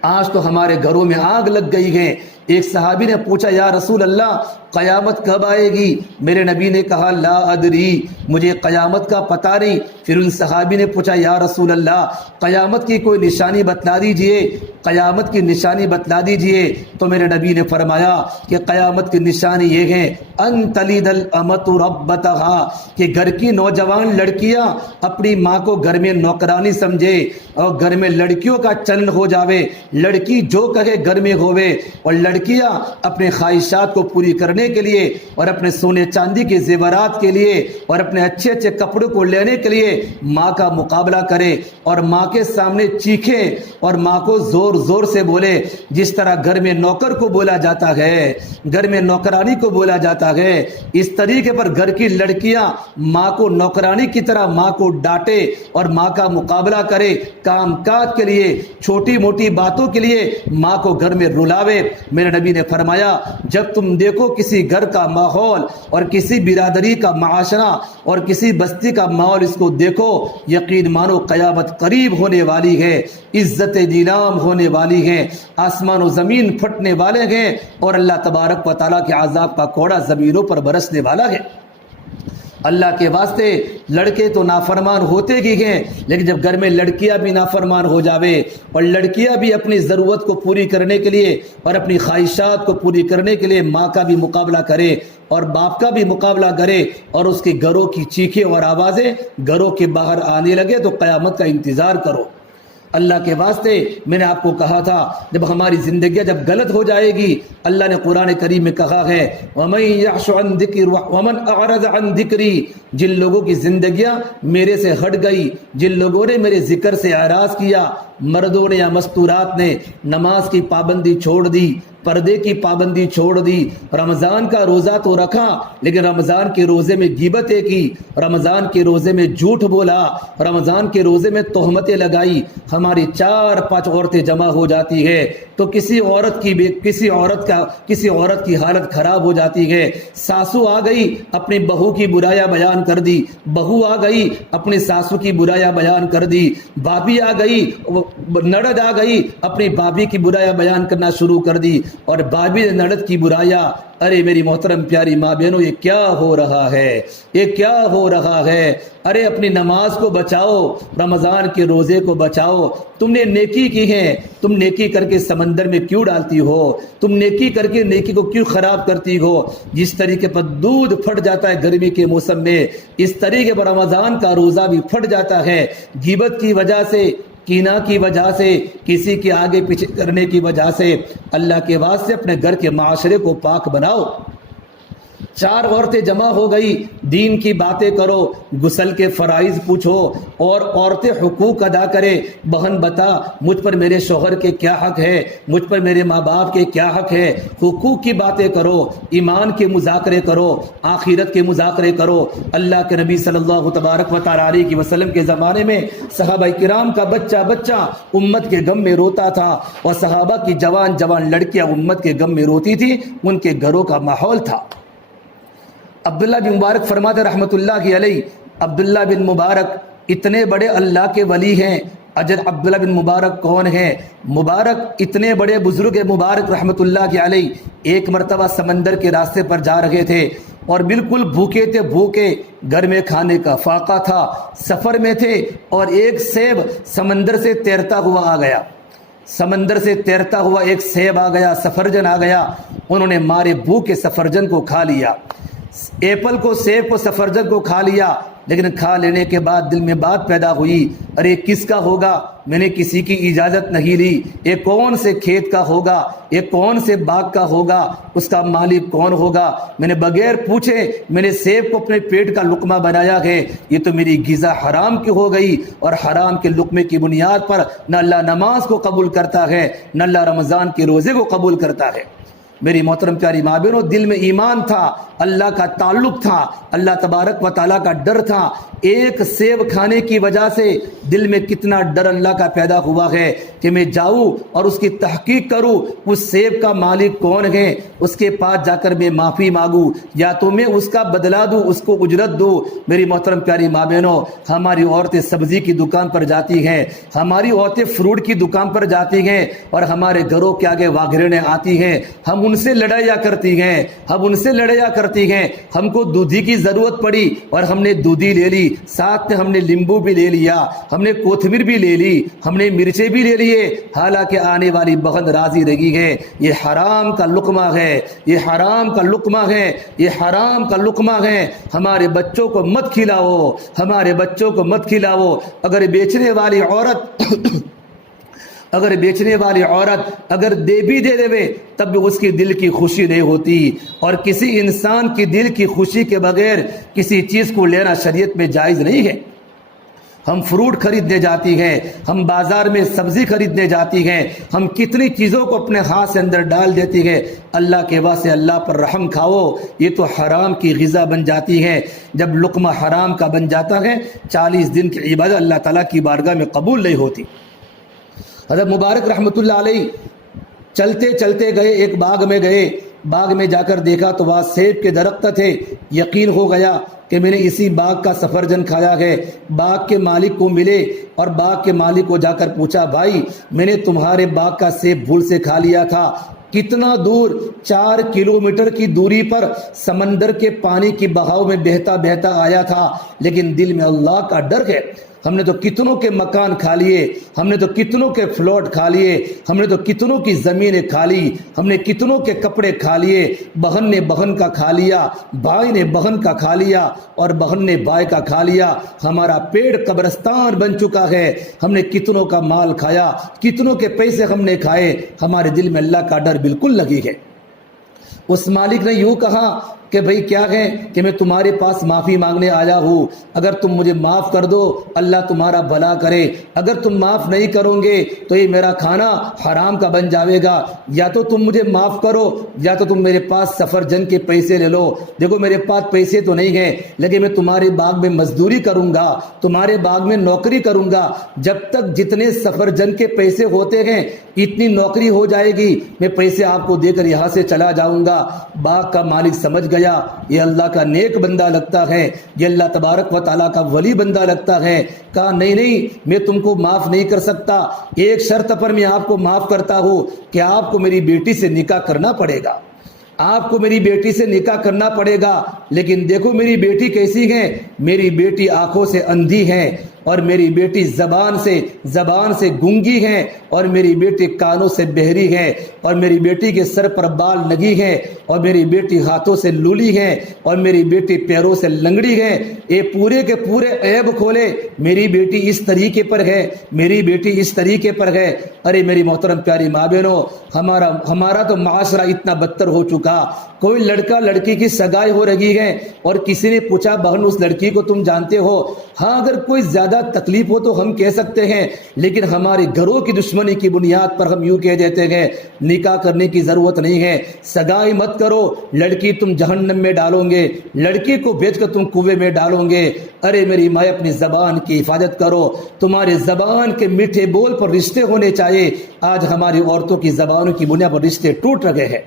آج تو ہمارے گھروں میں آگ لگ گئی ہے۔ ایک صحابی نے پوچھا یا رسول اللہ قیامت کب آئے گی؟ میرے نبی نے کہا لا ادری، مجھے قیامت کا پتہ نہیں۔ پھر ان صحابی نے پوچھا یا رسول اللہ قیامت کی کوئی نشانی بتلا دیجئے، قیامت کی نشانی بتلا دیجئے۔ تو میرے نبی نے فرمایا کہ قیامت کی نشانی یہ ہے ان تلد الامۃ ربتہا، کہ گھر کی نوجوان لڑکیاں اپنی ماں کو گھر میں نوکرانی سمجھے اور گھر میں لڑکیوں کا چلن ہو جاوے، لڑکی جو کہے گھر میں ہوئے، اور لڑکیاں اپنے خواہشات کو پوری کرنے کے لیے اور اپنے سونے چاندی کے زیورات کے لیے اور اپنے اچھے اچھے کپڑوں کو لینے کے لیے ماں کا مقابلہ کرے اور ماں کے سامنے چیخے اور ماں کو زور زور سے بولے، جس طرح گھر میں نوکر کو بولا جاتا ہے، گھر میں نوکرانی کو بولا جاتا ہے، اس طریقے پر گھر کی لڑکیاں ماں کو نوکرانی کی طرح ماں کو ڈانٹے اور ماں کا مقابلہ کرے، کام کاج کے لیے چھوٹی موٹی باتوں کے لیے ماں کو گھر میں رلاوے۔ میرے میرے نبی نے فرمایا جب تم دیکھو کسی گھر کا ماحول اور کسی برادری کا معاشرہ اور کسی بستی کا ماحول، اس کو دیکھو، یقین مانو قیامت قریب ہونے والی ہے، عزت نیلام ہونے والی ہے، آسمان و زمین پھٹنے والے ہیں، اور اللہ تبارک و تعالیٰ کے عذاب کا کوڑا زمینوں پر برسنے والا ہے۔ اللہ کے واسطے لڑکے تو نافرمان ہوتے ہی ہیں، لیکن جب گھر میں لڑکیاں بھی نافرمان ہو جاوے اور لڑکیاں بھی اپنی ضرورت کو پوری کرنے کے لیے اور اپنی خواہشات کو پوری کرنے کے لیے ماں کا بھی مقابلہ کرے اور باپ کا بھی مقابلہ کرے اور اس کے گھروں کی چیخیں اور آوازیں گھروں کے باہر آنے لگے تو قیامت کا انتظار کرو۔ اللہ کے واسطے میں نے آپ کو کہا تھا جب ہماری زندگیاں جب غلط ہو جائے گی، اللہ نے قرآن کریم میں کہا ہے وَمَن يَعْشُ عَن ذِكْرِي وَمَنْ أَعْرَضَ عَن ذِكْرِي، جن لوگوں کی زندگیاں میرے سے ہٹ گئی، جن لوگوں نے میرے ذکر سے اعراض کیا، مردوں نے یا مستورات نے نماز کی پابندی چھوڑ دی، پردے کی پابندی چھوڑ دی، رمضان کا روزہ تو رکھا لیکن رمضان کے روزے میں غیبتیں کی، رمضان کے روزے میں جھوٹ بولا، رمضان کے روزے میں تہمتیں لگائی، ہماری 4-5 عورتیں جمع ہو جاتی ہے تو کسی عورت کی حالت خراب ہو جاتی ہے۔ ساسو آ گئی اپنی بہو کی برائیاں بیان کر دی، بہو آ گئی اپنی ساسو کی برائیاں بیان کر دی، بھابھی آ گئی، نڑد آ گئی اپنی بھابھی کی برائیاں بیان کرنا شروع کر دی، اور بھابھی نے نڑد کی برائیاں۔ ارے میری محترم پیاری ماں بہنوں، یہ کیا ہو رہا ہے، یہ کیا ہو رہا ہے؟ ارے اپنی نماز کو بچاؤ، رمضان کے روزے کو بچاؤ، تم نے نیکی کی ہے، تم نیکی کر کے سمندر میں کیوں ڈالتی ہو؟ تم نیکی کر کے نیکی کو کیوں خراب کرتی ہو؟ جس طریقے پر دودھ پھٹ جاتا ہے گرمی کے موسم میں، اس طریقے پر رمضان کا روزہ بھی پھٹ جاتا ہے، غیبت کی وجہ سے، کینہ کی وجہ سے، کسی کے آگے پیچھے کرنے کی وجہ سے۔ اللہ کے واسطے اپنے گھر کے معاشرے کو پاک بناؤ۔ 4 عورتیں جمع ہو گئی، دین کی باتیں کرو، غسل کے فرائض پوچھو، اور عورتیں حقوق ادا کرے۔ بہن بتا مجھ پر میرے شوہر کے کیا حق ہے، مجھ پر میرے ماں باپ کے کیا حق ہے، حقوق کی باتیں کرو، ایمان کے مذاکرے کرو، آخرت کے مذاکرے کرو۔ اللہ کے نبی صلی اللہ تبارک و تعالی علیہ وسلم کے زمانے میں صحابہ کرام کا بچہ بچہ امت کے غم میں روتا تھا، اور صحابہ کی جوان جوان لڑکیاں امت کے غم میں روتی تھی، ان کے گھروں کا ماحول تھا۔ عبداللہ بن مبارک فرماتے رحمت اللہ علیہ، عبداللہ بن مبارک اتنے بڑے اللہ کے ولی ہیں۔ اجل عبداللہ بن مبارک کون ہیں؟ مبارک اتنے بڑے بزرگ مبارک رحمت اللہ علیہ ایک مرتبہ سمندر کے راستے پر جا رہے تھے اور بالکل بھوکے تھے، بھوکے، گھر میں کھانے کا فاقہ تھا، سفر میں تھے، اور ایک سیب سمندر سے تیرتا ہوا آ گیا، سمندر سے تیرتا ہوا ایک سیب آ گیا، سفرجن آ گیا، انہوں نے مارے بھوکے سفرجن کو کھا لیا، ایپل کو، سیب کو، سفرجن کو کھا لیا، لیکن کھا لینے کے بعد دل میں بات پیدا ہوئی، ارے کس کا ہوگا؟ میں نے کسی کی اجازت نہیں لی، یہ کون سے کھیت کا ہوگا، یہ کون سے باغ کا ہوگا، اس کا مالک کون ہوگا؟ میں نے بغیر پوچھے میں نے سیب کو اپنے پیٹ کا لقمہ بنایا ہے، یہ تو میری غذا حرام کی ہو گئی، اور حرام کے لقمے کی بنیاد پر نہ اللہ نماز کو قبول کرتا ہے، نہ اللہ رمضان کے روزے کو قبول کرتا ہے۔ میری محترم پیاری ماں بہنوں، دل میں ایمان تھا، اللہ کا تعلق تھا، اللہ تبارک و تعالیٰ کا ڈر تھا۔ ایک سیب کھانے کی وجہ سے دل میں کتنا ڈر اللہ کا پیدا ہوا ہے کہ میں جاؤں اور اس کی تحقیق کروں، اس سیب کا مالک کون ہے، اس کے پاس جا کر میں معافی مانگوں، یا تو میں اس کا بدلہ دوں، اس کو اجرت دوں۔ میری محترم پیاری ماں بہنوں، ہماری عورتیں سبزی کی دکان پر جاتی ہیں، ہماری عورتیں فروٹ کی دکان پر جاتی ہیں، اور ہمارے گھروں کے آگے واگھرنے آتی ہیں، ہم ان سے لڑایا کرتی ہیں، ہم ان سے لڑایا کرتی ہیں۔ ہم کو دودھی کی ضرورت پڑی اور ہم نے دودھی لے لی، ساتھ میں ہم نے لیمبو بھی لے لیا، ہم نے کوتمیر بھی لے لی، ہم نے مرچیں بھی لے لیے، حالانکہ آنے والی بہن راضی رہی ہے۔ یہ حرام کا لقمہ ہے، یہ حرام کا لقمہ ہے، یہ حرام کا لقمہ ہے۔ ہمارے بچوں کو مت کھلاؤ، ہمارے بچوں کو مت کھلاؤ۔ اگر بیچنے والی عورت اگر دے بھی دے دے تب بھی اس کی دل کی خوشی نہیں ہوتی، اور کسی انسان کی دل کی خوشی کے بغیر کسی چیز کو لینا شریعت میں جائز نہیں ہے۔ ہم فروٹ خریدنے جاتی ہیں، ہم بازار میں سبزی خریدنے جاتی ہیں، ہم کتنی چیزوں کو اپنے ہاتھ سے اندر ڈال دیتی ہیں۔ اللہ کے واسطے اللہ پر رحم کھاؤ، یہ تو حرام کی غذا بن جاتی ہے۔ جب لقمہ حرام کا بن جاتا ہے 40 دن کی عبادت اللہ تعالیٰ کی بارگاہ میں قبول نہیں ہوتی۔ حضرت مبارک رحمت اللہ علیہ چلتے چلتے گئے، ایک باغ میں گئے، باغ میں جا کر دیکھا تو وہاں سیب کے درخت تھے۔ یقین ہو گیا کہ میں نے اسی باغ کا سفرجن کھایا ہے۔ باغ کے مالک کو ملے اور باغ کے مالک کو جا کر پوچھا، بھائی میں نے تمہارے باغ کا سیب بھول سے کھا لیا تھا۔ کتنا دور، 4 کلومیٹر کی دوری پر سمندر کے پانی کی بہاؤ میں بہتا بہتا آیا تھا، لیکن دل میں اللہ کا ڈر ہے۔ ہم نے تو کتنوں کے مکان کھا لیے، ہم نے تو کتنوں کے فلوٹ کھا لیے، ہم نے تو کتنوں کی زمینیں کھا لی، ہم نے کتنوں کے کپڑے کھا لیے، بہن نے بہن کا کھا لیا، بھائی نے بہن کا کھا لیا اور بہن نے بھائی کا کھا لیا۔ ہمارا پیٹ قبرستان بن چکا ہے۔ ہم نے کتنوں کا مال کھایا، کتنوں کے پیسے ہم نے کھائے، ہمارے دل میں اللہ کا ڈر بالکل لگی ہے۔ اس مالک نے یوں کہا کہ بھئی کیا ہے کہ میں تمہارے پاس معافی مانگنے آیا ہوں، اگر تم مجھے معاف کر دو اللہ تمہارا بھلا کرے، اگر تم معاف نہیں کرو گے تو یہ میرا کھانا حرام کا بن جاوے گا، یا تو تم مجھے معاف کرو یا تو تم میرے پاس سفرجن کے پیسے لے لو۔ دیکھو میرے پاس پیسے تو نہیں ہیں، لیکن میں تمہارے باغ میں مزدوری کروں گا، تمہارے باغ میں نوکری کروں گا، جب تک جتنے سفرجن کے پیسے ہوتے ہیں اتنی نوکری ہو جائے گی، میں پیسے آپ کو دے کر یہاں سے چلا جاؤں گا۔ باغ کا مالک سمجھ گیا یہ اللہ کا نیک بندہ لگتا ہے، یہ اللہ تبارک و تعالیٰ کا ولی بندہ لگتا ہے۔ کہا نہیں میں تم کو معاف نہیں کر سکتا، ایک شرط پر میں آپ کو معاف کرتا ہوں کہ آپ کو میری بیٹی سے نکاح کرنا پڑے گا، آپ کو میری بیٹی سے نکاح کرنا پڑے گا۔ لیکن دیکھو میری بیٹی کیسی ہے، میری بیٹی آنکھوں سے اندھی ہے اور میری بیٹی زبان سے گونگی ہے اور میری بیٹی کانوں سے بہری ہے اور میری بیٹی کے سر پر بال لگی ہے اور میری بیٹی ہاتھوں سے لولی ہے اور میری بیٹی پیروں سے لنگڑی ہے۔ یہ پورے کے پورے عیب کھولے، میری بیٹی اس طریقے پر ہے، میری بیٹی اس طریقے پر ہے۔ ارے میری محترم پیاری ماں بہنوں، ہمارا تو معاشرہ اتنا بدتر ہو چکا، کوئی لڑکا لڑکی کی سگائی ہو رہی ہے اور کسی نے پوچھا بہن اس لڑکی کو تم جانتے ہو؟ ہاں اگر کوئی زیادہ تکلیف ہو تو ہم کہہ سکتے ہیں، لیکن ہمارے گھروں کی دشمنی کی بنیاد پر ہم یوں کہہ دیتے ہیں نکاح کرنے کی ضرورت نہیں ہے، سگائی مت کرو، لڑکی تم جہنم میں ڈالو گے، لڑکی کو بھیج کر تم کنویں میں ڈالو گے۔ ارے میری ماں اپنی زبان کی حفاظت کرو، تمہارے زبان کے میٹھے بول پر رشتے ہونے چاہیے۔ آج ہماری عورتوں کی زبانوں کی بنیاد پر رشتے ٹوٹ رہے ہیں۔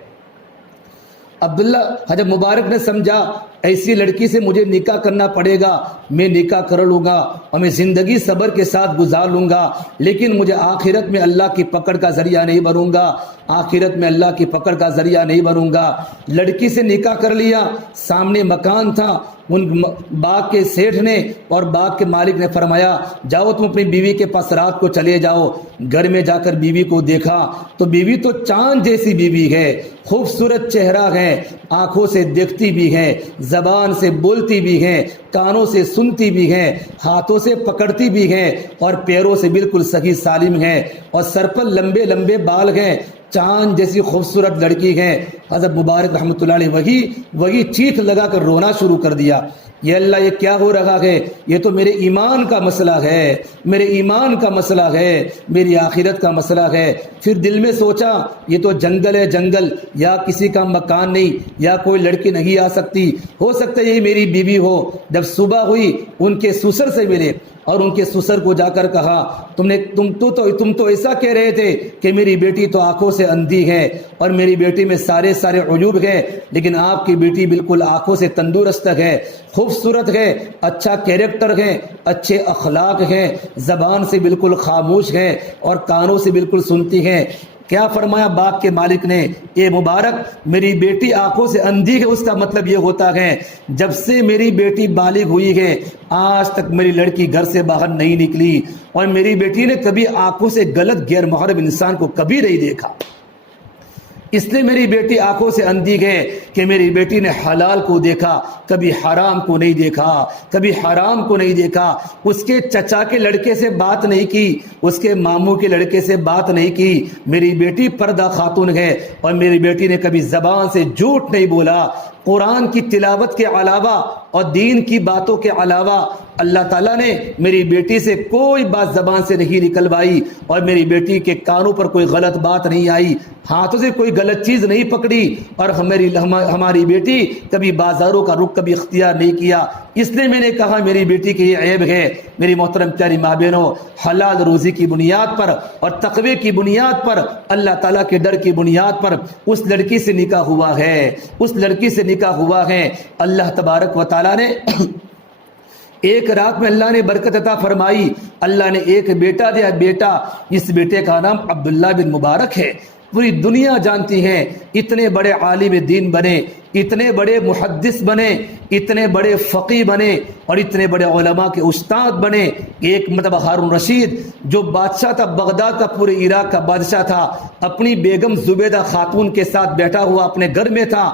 عبداللہ حضرت مبارک نے سمجھا ایسی لڑکی سے مجھے نکاح کرنا پڑے گا، میں نکاح کر لوں گا اور میں زندگی صبر کے ساتھ گزار لوں گا، لیکن مجھے آخرت میں اللہ کی پکڑ کا ذریعہ نہیں بنوں گا، آخرت میں اللہ کی پکڑ کا ذریعہ نہیں بنوں گا۔ لڑکی سے نکاح کر لیا، سامنے مکان تھا، ان باغ کے سیٹھ نے اور باغ کے مالک نے فرمایا جاؤ تم اپنی بیوی کے پاس رات کو چلے جاؤ۔ گھر میں جا کر بیوی کو دیکھا تو بیوی تو چاند جیسی بیوی ہے، خوبصورت چہرہ ہے، آنکھوں سے دیکھتی بھی ہے، زبان سے بولتی بھی ہے، کانوں سے سنتی بھی ہے، ہاتھوں سے پکڑتی بھی ہے اور پیروں سے بالکل صحیح سالم ہے اور سر پر لمبے لمبے بال ہیں، چاند جیسی خوبصورت لڑکی ہے۔ حضرت مبارک رحمۃ اللہ علیہ وہی چیخ لگا کر رونا شروع کر دیا، یہ اللہ یہ کیا ہو رہا ہے، یہ تو میرے ایمان کا مسئلہ ہے، میرے ایمان کا مسئلہ ہے، میری آخرت کا مسئلہ ہے۔ پھر دل میں سوچا یہ تو جنگل ہے، جنگل یا کسی کا مکان نہیں یا کوئی لڑکی نہیں آ سکتی، ہو سکتا ہے یہی میری بیوی ہو۔ جب صبح ہوئی ان کے سسر سے ملے اور ان کے سسر کو جا کر کہا تم تو ایسا کہہ رہے تھے کہ میری بیٹی تو آنکھوں سے اندھی ہے اور میری بیٹی میں سارے عیوب ہیں، لیکن آپ کی بیٹی بالکل آنکھوں سے تندرست ہے، خوبصورت ہے، اچھا کیریکٹر ہے، اچھے اخلاق ہیں، زبان سے بالکل خاموش ہے اور کانوں سے بالکل سنتی ہے۔ کیا فرمایا باغ کے مالک نے، اے مبارک میری بیٹی آنکھوں سے اندھی ہے، اس کا مطلب یہ ہوتا ہے جب سے میری بیٹی بالغ ہوئی ہے آج تک میری لڑکی گھر سے باہر نہیں نکلی اور میری بیٹی نے کبھی آنکھوں سے غلط غیر محرم انسان کو کبھی نہیں دیکھا، اس لیے میری بیٹی آنکھوں سے اندھی ہے کہ میری بیٹی نے حلال کو دیکھا، کبھی حرام کو نہیں دیکھا، کبھی حرام کو نہیں دیکھا، اس کے چچا کے لڑکے سے بات نہیں کی، اس کے ماموں کے لڑکے سے بات نہیں کی۔ میری بیٹی پردہ خاتون ہے اور میری بیٹی نے کبھی زبان سے جھوٹ نہیں بولا۔ قرآن کی تلاوت کے علاوہ اور دین کی باتوں کے علاوہ اللہ تعالیٰ نے میری بیٹی سے کوئی بات زبان سے نہیں نکلوائی اور میری بیٹی کے کانوں پر کوئی غلط بات نہیں آئی، ہاتھوں سے کوئی غلط چیز نہیں پکڑی، اور ہماری بیٹی کبھی بازاروں کا رخ کبھی اختیار نہیں کیا۔ اس لیے میں نے کہا میری بیٹی کی یہ عیب ہے۔ میری محترم پیاری ماں بہنوں، حلال روزی کی بنیاد پر اور تقوی کی بنیاد پر، اللہ تعالیٰ کے ڈر کی بنیاد پر اس لڑکی سے نکاح ہوا ہے، اس لڑکی سے نکاح ہوا ہے۔ اللہ تبارک و تعالیٰ نے ایک رات میں اللہ نے برکت عطا فرمائی، اللہ نے ایک بیٹا دیا، بیٹا، اس بیٹے کا نام عبداللہ بن مبارک ہے۔ پوری دنیا جانتی ہے، اتنے بڑے عالم دین بنے، اتنے بڑے محدث بنے، اتنے بڑے فقی بنے اور اتنے بڑے علماء کے استاد بنے۔ ایک مرتبہ ہارون رشید جو بادشاہ تھا، بغداد کا، پورے عراق کا بادشاہ تھا، اپنی بیگم زبیدہ خاتون کے ساتھ بیٹھا ہوا اپنے گھر میں تھا،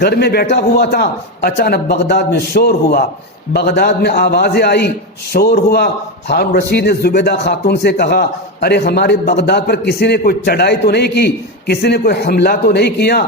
گھر میں بیٹھا ہوا تھا، اچانک بغداد میں شور ہوا، بغداد میں آوازیں آئی، شور ہوا۔ ہارون رشید نے زبیدہ خاتون سے کہا، ارے ہمارے بغداد پر کسی نے کوئی چڑھائی تو نہیں کی، کسی نے کوئی حملہ تو نہیں کیا؟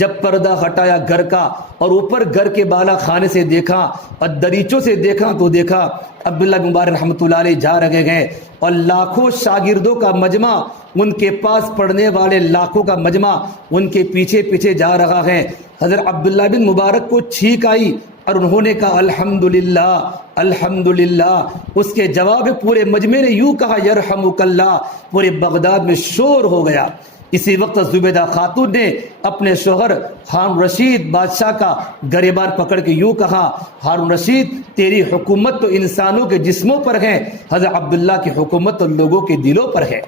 جب پردہ ہٹایا گھر کا اور اوپر گھر کے بالا خانے سے دیکھا اور دریچوں سے دیکھا تو دیکھا عبداللہ مبارک رحمۃ اللہ علیہ جا رہے ہیں اور لاکھوں شاگردوں کا مجمع، ان کے پاس پڑھنے والے لاکھوں کا مجمع ان کے پیچھے پیچھے جا رہا ہے۔ حضرت عبداللہ بن مبارک کو چھینک آئی اور انہوں نے کہا الحمدللہ الحمدللہ۔ اس کے جواب پورے مجمع نے یوں کہا یرحمک اللہ۔ پورے بغداد میں شور ہو گیا۔ اسی وقت زبیدہ خاتون نے اپنے شوہر ہارون رشید بادشاہ کا گریبان پکڑ کے یوں کہا، ہارون رشید تیری حکومت تو انسانوں کے جسموں پر ہے، حضرت عبداللہ کی حکومت تو لوگوں کے دلوں پر ہے۔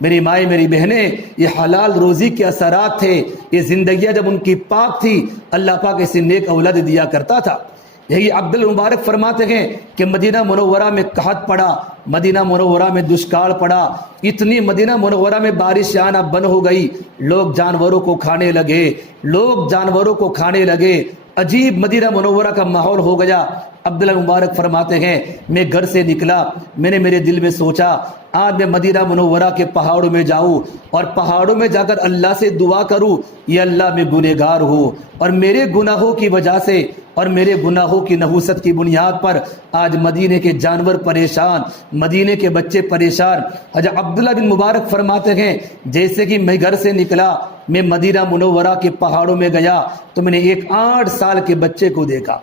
میری مائیں، میری بہنیں، یہ حلال روزی کے اثرات تھے۔ یہ زندگیاں جب ان کی پاک تھی، اللہ پاک اسے نیک اولاد دیا کرتا تھا۔ یہی عبداللہ مبارک فرماتے ہیں کہ مدینہ منورہ میں قحط پڑا، مدینہ منورہ میں دشکال پڑا، اتنی مدینہ منورہ میں بارش آنا بند ہو گئی، لوگ جانوروں کو کھانے لگے، لوگ جانوروں کو کھانے لگے، عجیب مدینہ منورہ کا ماحول ہو گیا۔ عبداللہ مبارک فرماتے ہیں میں گھر سے نکلا، میں نے میرے دل میں سوچا آج میں مدینہ منورہ کے پہاڑوں میں جاؤں اور پہاڑوں میں جا کر اللہ سے دعا کروں، یا اللہ میں گنہگار ہوں اور میرے گناہوں کی وجہ سے اور میرے گناہوں کی نحوست کی بنیاد پر آج مدینے کے جانور پریشان، مدینے کے بچے پریشان۔ حضرت عبداللہ بن مبارک فرماتے ہیں جیسے کہ میں گھر سے نکلا، میں مدینہ منورہ کے پہاڑوں میں گیا تو میں نے ایک 8 سال کے بچے کو دیکھا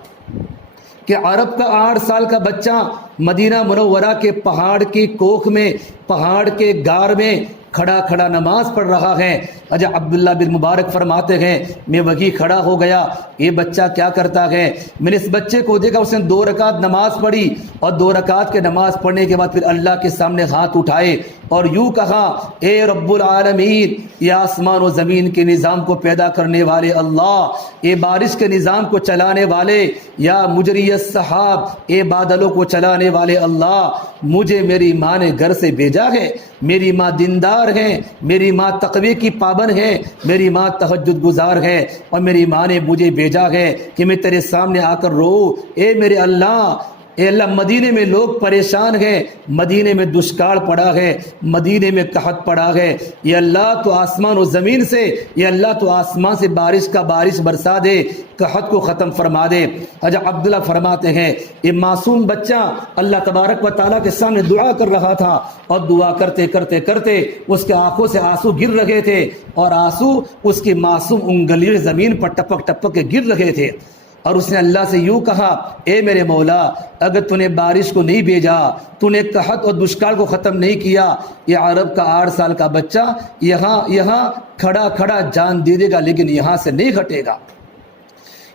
کہ عرب کا 8 سال کا بچہ مدینہ منورہ کے پہاڑ کی کوکھ میں، پہاڑ کے غار میں کھڑا کھڑا نماز پڑھ رہا ہے۔ حضرت عبداللہ بن مبارک فرماتے ہیں میں وہی کھڑا ہو گیا، یہ بچہ کیا کرتا ہے؟ میں نے اس بچے کو دیکھا، اس نے 2 رکعت نماز پڑھی اور 2 رکعت کے نماز پڑھنے کے بعد پھر اللہ کے سامنے ہاتھ اٹھائے اور یوں کہا اے رب العالمین، یہ آسمان و زمین کے نظام کو پیدا کرنے والے اللہ، یہ بارش کے نظام کو چلانے والے، یا مجری السحاب، اے بادلوں کو چلانے والے اللہ، مجھے میری ماں نے گھر سے بھیجا ہے، میری ماں دیندار ہے، میری ماں تقوی کی پابند ہے، میری ماں تہجد گزار ہے، اور میری ماں نے مجھے بھیجا ہے کہ میں تیرے سامنے آ کر رو، اے میرے اللہ، اے اللہ مدینے میں لوگ پریشان ہیں، مدینے میں دشکال پڑا ہے، مدینے میں قحط پڑا ہے، یہ اللہ تو آسمان و زمین سے، یہ اللہ تو آسمان سے بارش برسا دے، قحط کو ختم فرما دے۔ حضرت عبداللہ فرماتے ہیں یہ معصوم بچہ اللہ تبارک و تعالیٰ کے سامنے دعا کر رہا تھا اور دعا کرتے کرتے کرتے اس کے آنکھوں سے آنسو گر رہے تھے اور آنسو اس کی معصوم انگلیوں زمین پر ٹپک ٹپک کے گر رہے تھے، اور اس نے اللہ سے یوں کہا اے میرے مولا، اگر تو نے بارش کو نہیں بھیجا، تو نے قحط اور دشکال کو ختم نہیں کیا، یہ عرب کا 8 سال کا بچہ یہاں کھڑا کھڑا جان دے دے گا لیکن یہاں سے نہیں ہٹے گا۔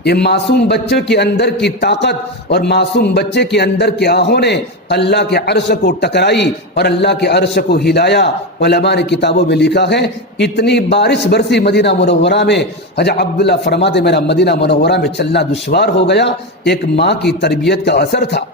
یہ معصوم بچوں کے اندر کی طاقت اور معصوم بچے کے اندر کے آہوں نے اللہ کے عرش کو ٹکرائی اور اللہ کے عرش کو ہلایا۔ علماء نے کتابوں میں لکھا ہے اتنی بارش برسی مدینہ منورہ میں، حضرت عبداللہ فرماتے میرا مدینہ منورہ میں چلنا دشوار ہو گیا۔ ایک ماں کی تربیت کا اثر تھا۔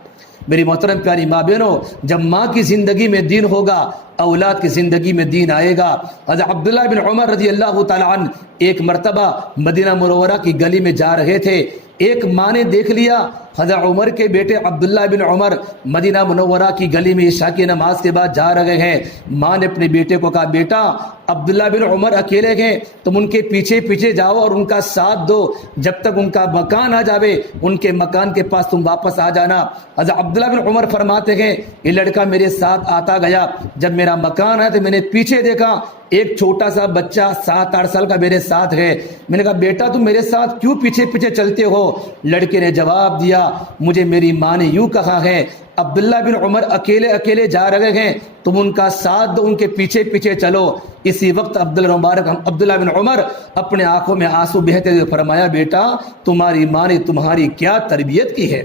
میری محترم پیاری ماں بہنوں، جب ماں کی زندگی میں دین ہوگا اولاد کی زندگی میں دین آئے گا۔ حضرت عبداللہ بن عمر رضی اللہ تعالی عنہ ایک مرتبہ مدینہ منورہ کی گلی میں جا رہے تھے، ایک ماں نے دیکھ لیا حضرت عمر کے بیٹے عبداللہ بن عمر مدینہ منورہ کی گلی میں عشاء کی نماز کے بعد جا رہے ہیں. ماں نے اپنے بیٹے کو کہا بیٹا عبداللہ بن عمر اکیلے گئے, تم ان کے پیچھے پیچھے جاؤ اور ان کا ساتھ دو, جب تک ان کا مکان آ جاوے ان کے مکان کے پاس تم واپس آ جانا. حضرت عبداللہ بن عمر فرماتے ہیں یہ لڑکا میرے ساتھ آتا گیا, جب میرا مکان آیا تو میں نے پیچھے دیکھا ایک چھوٹا سا بچہ 7-8 سال کا میرے ساتھ ہے. میں نے کہا بیٹا تم میرے ساتھ کیوں پیچھے پیچھے چلتے ہو؟ لڑکے نے جواب دیا مجھے میری ماں نے یوں کہا ہے عبداللہ بن عمر اکیلے اکیلے جا رہے ہیں, تم ان کا ساتھ دو, ان کے پیچھے پیچھے چلو. اسی وقت عبداللہ بن عمر اپنے آنکھوں میں آنسو بہتے ہوئے فرمایا بیٹا تمہاری ماں نے تمہاری کیا تربیت کی ہے,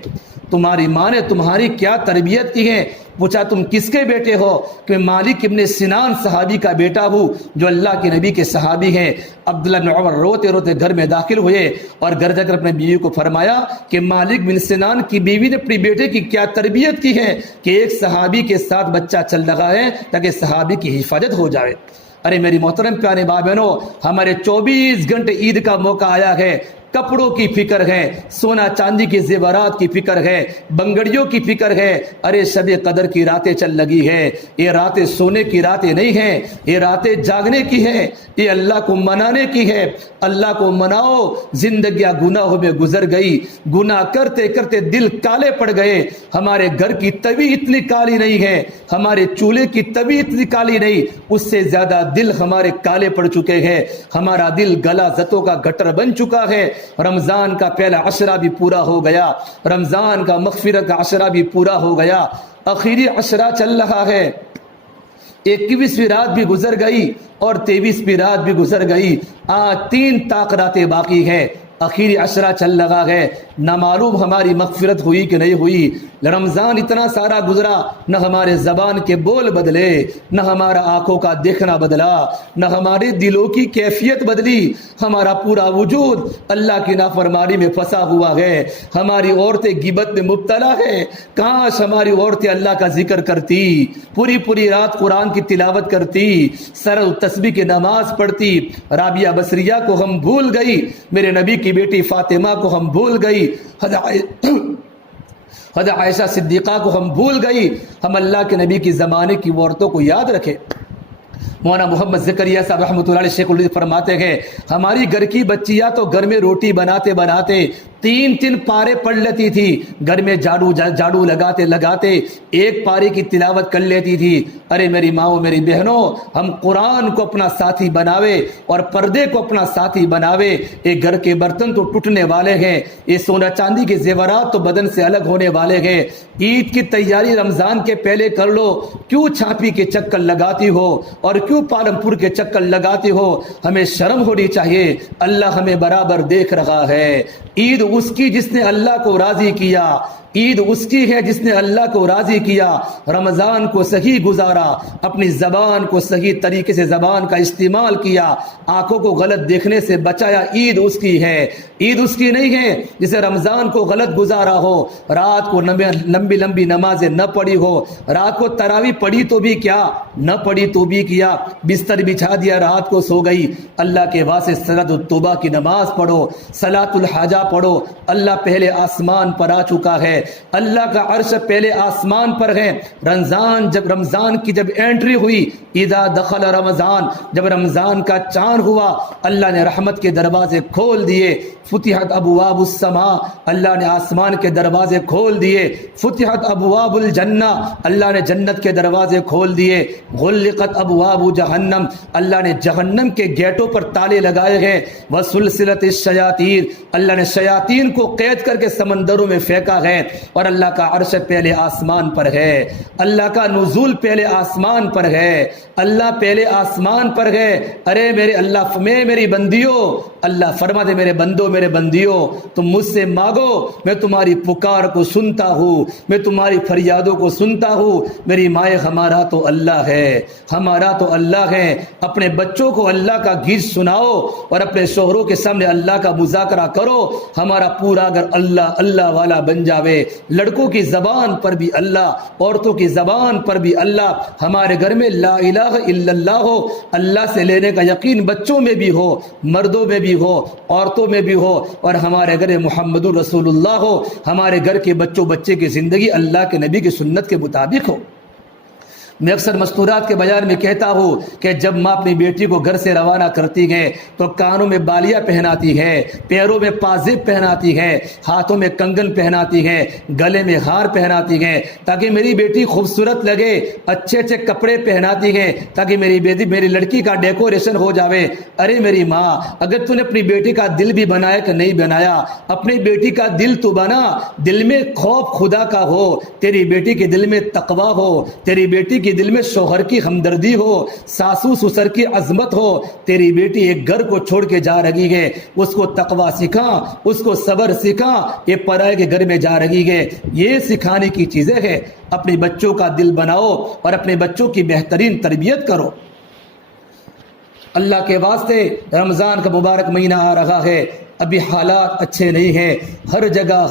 تمہاری ماں نے تمہاری کیا تربیت کی ہے. پوچھا تم کس کے بیٹے ہو؟ کہ مالک ابن سنان صحابی کا بیٹا ہوں جو اللہ کے نبی کے صحابی ہیں. عبداللہ بن عمر روتے روتے گھر میں داخل ہوئے اور گھر جا کر اپنے بیوی کو فرمایا کہ مالک بن سنان کی بیوی نے اپنی بیٹے کی کیا تربیت کی ہے کہ ایک صحابی کے ساتھ بچہ چل رہا ہے تاکہ صحابی کی حفاظت ہو جائے. ارے میری محترم پیارے ماں بہنوں, ہمارے 24 گھنٹے عید کا موقع آیا ہے. کپڑوں کی فکر ہے, سونا چاندی کے زیورات کی فکر ہے, بنگڑیوں کی فکر ہے. ارے شب قدر کی راتیں چل لگی ہے, یہ راتیں سونے کی راتیں نہیں ہیں, یہ راتیں جاگنے کی ہے, یہ اللہ کو منانے کی ہے. اللہ کو مناؤ. زندگیاں گناہوں میں گزر گئی, گناہ کرتے کرتے دل کالے پڑ گئے. ہمارے گھر کی تبی اتنی کالی نہیں ہے, ہمارے چولہے کی تبی اتنی کالی نہیں, اس سے زیادہ دل ہمارے کالے پڑ چکے ہیں. ہمارا دل گلا زتوں کا گٹر بن چکا ہے. رمضان کا پہلا عشرہ بھی پورا ہو گیا, رمضان کا مغفرت کا عشرہ بھی پورا ہو گیا, آخری عشرہ چل رہا ہے. 21ویں رات بھی گزر گئی اور 23ویں رات بھی گزر گئی. آج 3 طاق راتیں باقی ہیں, آخری عشرہ چل رہا ہے. نہ معلوم ہماری مغفرت ہوئی کہ نہیں ہوئی. رمضان اتنا سارا گزرا, نہ ہمارے زبان کے بول بدلے, نہ ہمارا آنکھوں کا دیکھنا بدلا, نہ ہمارے دلوں کی کیفیت بدلی. ہمارا پورا وجود اللہ کی نافرمانی میں پھنسا ہوا ہے. ہماری عورتیں غیبت میں مبتلا ہے. کاش ہماری عورتیں اللہ کا ذکر کرتی, پوری پوری رات قرآن کی تلاوت کرتی, سر تسبیح کی نماز پڑھتی. رابعہ بصریہ کو ہم بھول گئی, میرے نبی کی بیٹی فاطمہ کو ہم بھول گئی, حضرت عائشہ صدیقہ کو ہم بھول گئی. ہم اللہ کے نبی کی زمانے کی عورتوں کو یاد رکھیں. مولانا محمد زکریہ صاحب رحمۃ اللہ علیہ شیخ الحدیث فرماتے ہیں ہماری گھر کی بچیاں تو گھر میں روٹی بناتے بناتے 3 پارے پڑھ لیتی تھی. گھر میں جھاڑو لگاتے لگاتے 1 پارے کی تلاوت کر لیتی تھی. ارے میری ماؤں میری بہنوں, ہم قرآن کو اپنا ساتھی بناوے اور پردے کو اپنا ساتھی بناوے. یہ گھر کے برتن تو ٹوٹنے والے ہیں, یہ سونا چاندی کے زیورات تو بدن سے الگ ہونے والے ہیں. عید کی تیاری رمضان کے پہلے کر لو. کیوں چھاپی کے چکر لگاتی ہو اور کیوں پالمپور کے چکر لگاتی ہو؟ ہمیں شرم ہونی چاہیے. اللہ ہمیں برابر دیکھ رہا ہے. عید اس کی جس نے اللہ کو راضی کیا, عید اس کی ہے جس نے اللہ کو راضی کیا. رمضان کو صحیح گزارا, اپنی زبان کو صحیح طریقے سے زبان کا استعمال کیا, آنکھوں کو غلط دیکھنے سے بچایا. عید اس کی ہے, عید اس کی نہیں ہے جسے رمضان کو غلط گزارا ہو, رات کو لمبی لمبی نمازیں نہ پڑھی ہو, رات کو تراویح پڑھی تو بھی کیا, نہ پڑھی تو بھی کیا, بستر بچھا دیا رات کو سو گئی. اللہ کے واسطے صلاۃ التوبہ کی نماز پڑھو, صلاۃ الحاجہ پڑھو. اللہ پہلے آسمان پر آ چکا ہے, اللہ کا عرش پہلے آسمان پر ہے. جب رمضان کی انٹری ہوئی, اذا دخل رمضان, جب رمضان کا چاند ہوا, اللہ نے رحمت کے دروازے کھول دیے. فتحت ابواب السماء, اللہ نے آسمان کے دروازے کھول دیے. فتحت ابواب الجنہ, اللہ نے جنت کے دروازے کھول دیے. غلقت ابواب جہنم, اللہ نے جہنم کے گیٹوں پر تالے لگائے ہیں. وسلسلت الشیاطین, اللہ نے شیاطین کو قید کر کے سمندروں میں پھینکا ہے. اور اللہ کا عرش پہلے آسمان پر ہے, اللہ کا نزول پہلے آسمان پر ہے, اللہ پہلے آسمان پر ہے. ارے میرے اللہ, میں میری بندیوں, اللہ فرما دے میرے بندوں میرے بندیوں, تم مجھ سے مانگو, میں تمہاری پکار کو سنتا ہوں, میں تمہاری فریادوں کو سنتا ہوں. میری مائیں, ہمارا تو اللہ ہے, ہمارا تو اللہ ہیں. اپنے بچوں کو اللہ کا گیت سناؤ اور اپنے شوہروں کے سامنے اللہ کا مذاکرہ کرو. ہمارا پورا اگر اللہ اللہ والا بن جاوے, لڑکوں کی زبان پر بھی اللہ, عورتوں کی زبان پر بھی اللہ, ہمارے گھر میں لا الہ الا اللہ ہو, اللہ سے لینے کا یقین بچوں میں بھی ہو, مردوں میں بھی ہو, عورتوں میں بھی ہو, اور ہمارے گھر محمد رسول اللہ ہو, ہمارے گھر کے بچے کی زندگی اللہ کے نبی کی سنت کے مطابق ہو. میں اکثر مستورات کے بیان میں کہتا ہوں کہ جب ماں اپنی بیٹی کو گھر سے روانہ کرتی ہے تو کانوں میں بالیاں پہناتی ہے, پیروں میں پازیب پہناتی ہے, ہاتھوں میں کنگن پہناتی ہے, گلے میں ہار پہناتی ہے تاکہ میری بیٹی خوبصورت لگے, اچھے اچھے کپڑے پہناتی ہے تاکہ میری لڑکی کا ڈیکوریشن ہو جاوے. ارے میری ماں, اگر تو نے اپنی بیٹی کا دل بھی بنایا کہ نہیں بنایا, اپنی بیٹی کا دل تو بنا, دل میں خوف خدا کا ہو, تیری بیٹی کے دل میں تقوی ہو, تیری بیٹی کی دل میں شوہر کی ہمدردی ہو, ساسو سسر کی عظمت ہو. تیری بیٹی ایک گھر کو چھوڑ کے جا رہی ہے, اس کو تقوی سکھا, اس کو صبر سکھا, یہ پرائے کے گھر میں جا رہی ہے. یہ سکھانے کی چیزیں ہیں. اپنے بچوں کا دل بناؤ اور اپنے بچوں کی بہترین تربیت کرو. اللہ کے واسطے رمضان کا مبارک مہینہ آ رہا ہے, ابھی حالات اچھے نہیں ہیں, ہر جگہ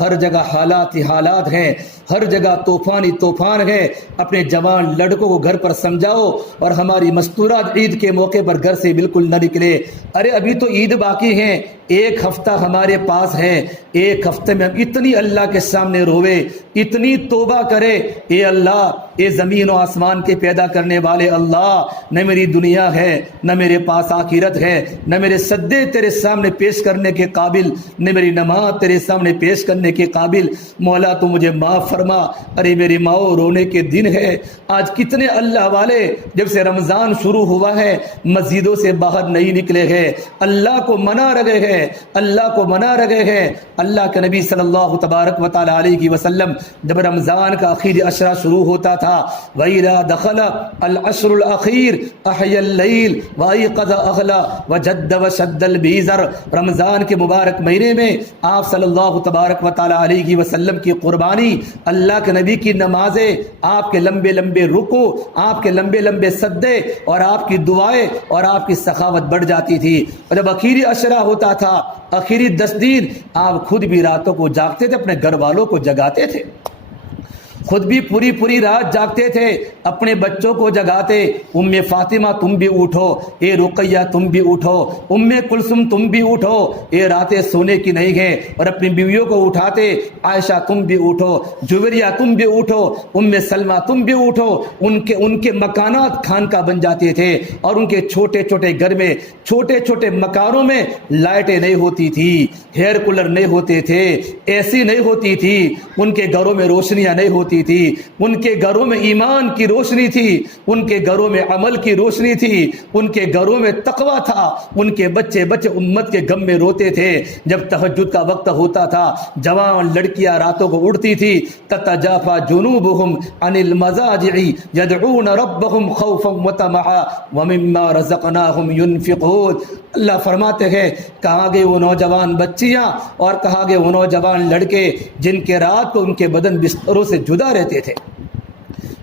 حالات ہی حالات ہیں, ہر جگہ طوفان ہے. اپنے جوان لڑکوں کو گھر پر سمجھاؤ اور ہماری مستورات عید کے موقع پر گھر سے بالکل نہ نکلے. ارے ابھی تو عید باقی ہیں, ایک ہفتہ ہمارے پاس ہے, ایک ہفتے میں ہم اتنی اللہ کے سامنے روے, اتنی توبہ کرے, اے اللہ, اے زمین و آسمان کے پیدا کرنے والے اللہ, نہ میری دنیا ہے, نہ میرے پاس آخرت ہے, نہ میرے سجدے تیرے سامنے پیش کرنے کے قابل, نہ میری نماز تیرے سامنے پیش کرنے کے قابل. مولا تو مجھے معاف فرما. ارے میری ماؤ, رونے کے دن ہے. آج کتنے اللہ والے جب سے رمضان شروع ہوا ہے مسجدوں سے باہر نہیں نکلے ہیں, اللہ کو منا رہے ہیں, اللہ کو منا رہے ہیں. اللہ کے نبی صلی اللہ تبارک و تعالی علیہ وسلم جب رمضان کا آخری عشرہ شروع ہوتا تھا, وَإِذَا دَخَلَ الْعَشْرُ الْأَخِيرُ أَحْيَا اللَّيْلَ وَأَيْقَظَ أَهْلَهُ وَجَدَّ وَشَدَّ الْبِيزَرَ. رمضان کے مبارک مہینے میں آپ صلی اللہ تبارک و تعالی علیہ وسلم کی قربانی, اللہ کے نبی کی نمازیں, آپ کے لمبے لمبے رکوع, آپ کے لمبے لمبے سجدے اور آپ کی دعائیں اور آپ کی سخاوت بڑھ جاتی تھی. اور جب آخری عشرہ ہوتا تھا, آخری 10 دن, آپ خود بھی راتوں کو جاگتے تھے, اپنے گھر والوں کو جگاتے تھے, خود بھی پوری رات جاگتے تھے, اپنے بچوں کو جگاتے. ام فاطمہ تم بھی اٹھو, اے رقیہ تم بھی اٹھو, ام کلثوم تم بھی اٹھو, اے راتیں سونے کی نہیں ہیں, اور اپنی بیویوں کو اٹھاتے. عائشہ تم بھی اٹھو, جویریہ تم بھی اٹھو, ام سلمہ تم بھی اٹھو. ان کے مکانات خانقاہ بن جاتے تھے, اور ان کے چھوٹے چھوٹے گھر میں, چھوٹے چھوٹے مکانوں میں لائٹیں نہیں ہوتی تھی, ایئر کولر نہیں ہوتے تھے, اے سی نہیں ہوتی تھی, ان کے گھروں میں روشنیاں نہیں ہوتی تھی, ان کے گھروں میں ایمان کی روشنی تھی, ان کے گھروں میں عمل کی روشنی تھی, ان کے گھروں میں تقوی تھا. ان کے بچے امت کے غم میں روتے تھے. جب تہجد کا وقت ہوتا تھا, جوان لڑکیاں راتوں کو اڑتی تھی, تتجافا جنوبہم عن المضاجع یدعون ربہم خوفا وطمعا ومما رزقناہم ينفقون. اللہ فرماتے ہیں, کہاں گئے وہ نوجوان بچیاں اور کہاں گئے وہ نوجوان لڑکے جن کے رات کو ان کے بدن بستروں سے جدا رہتے تھے.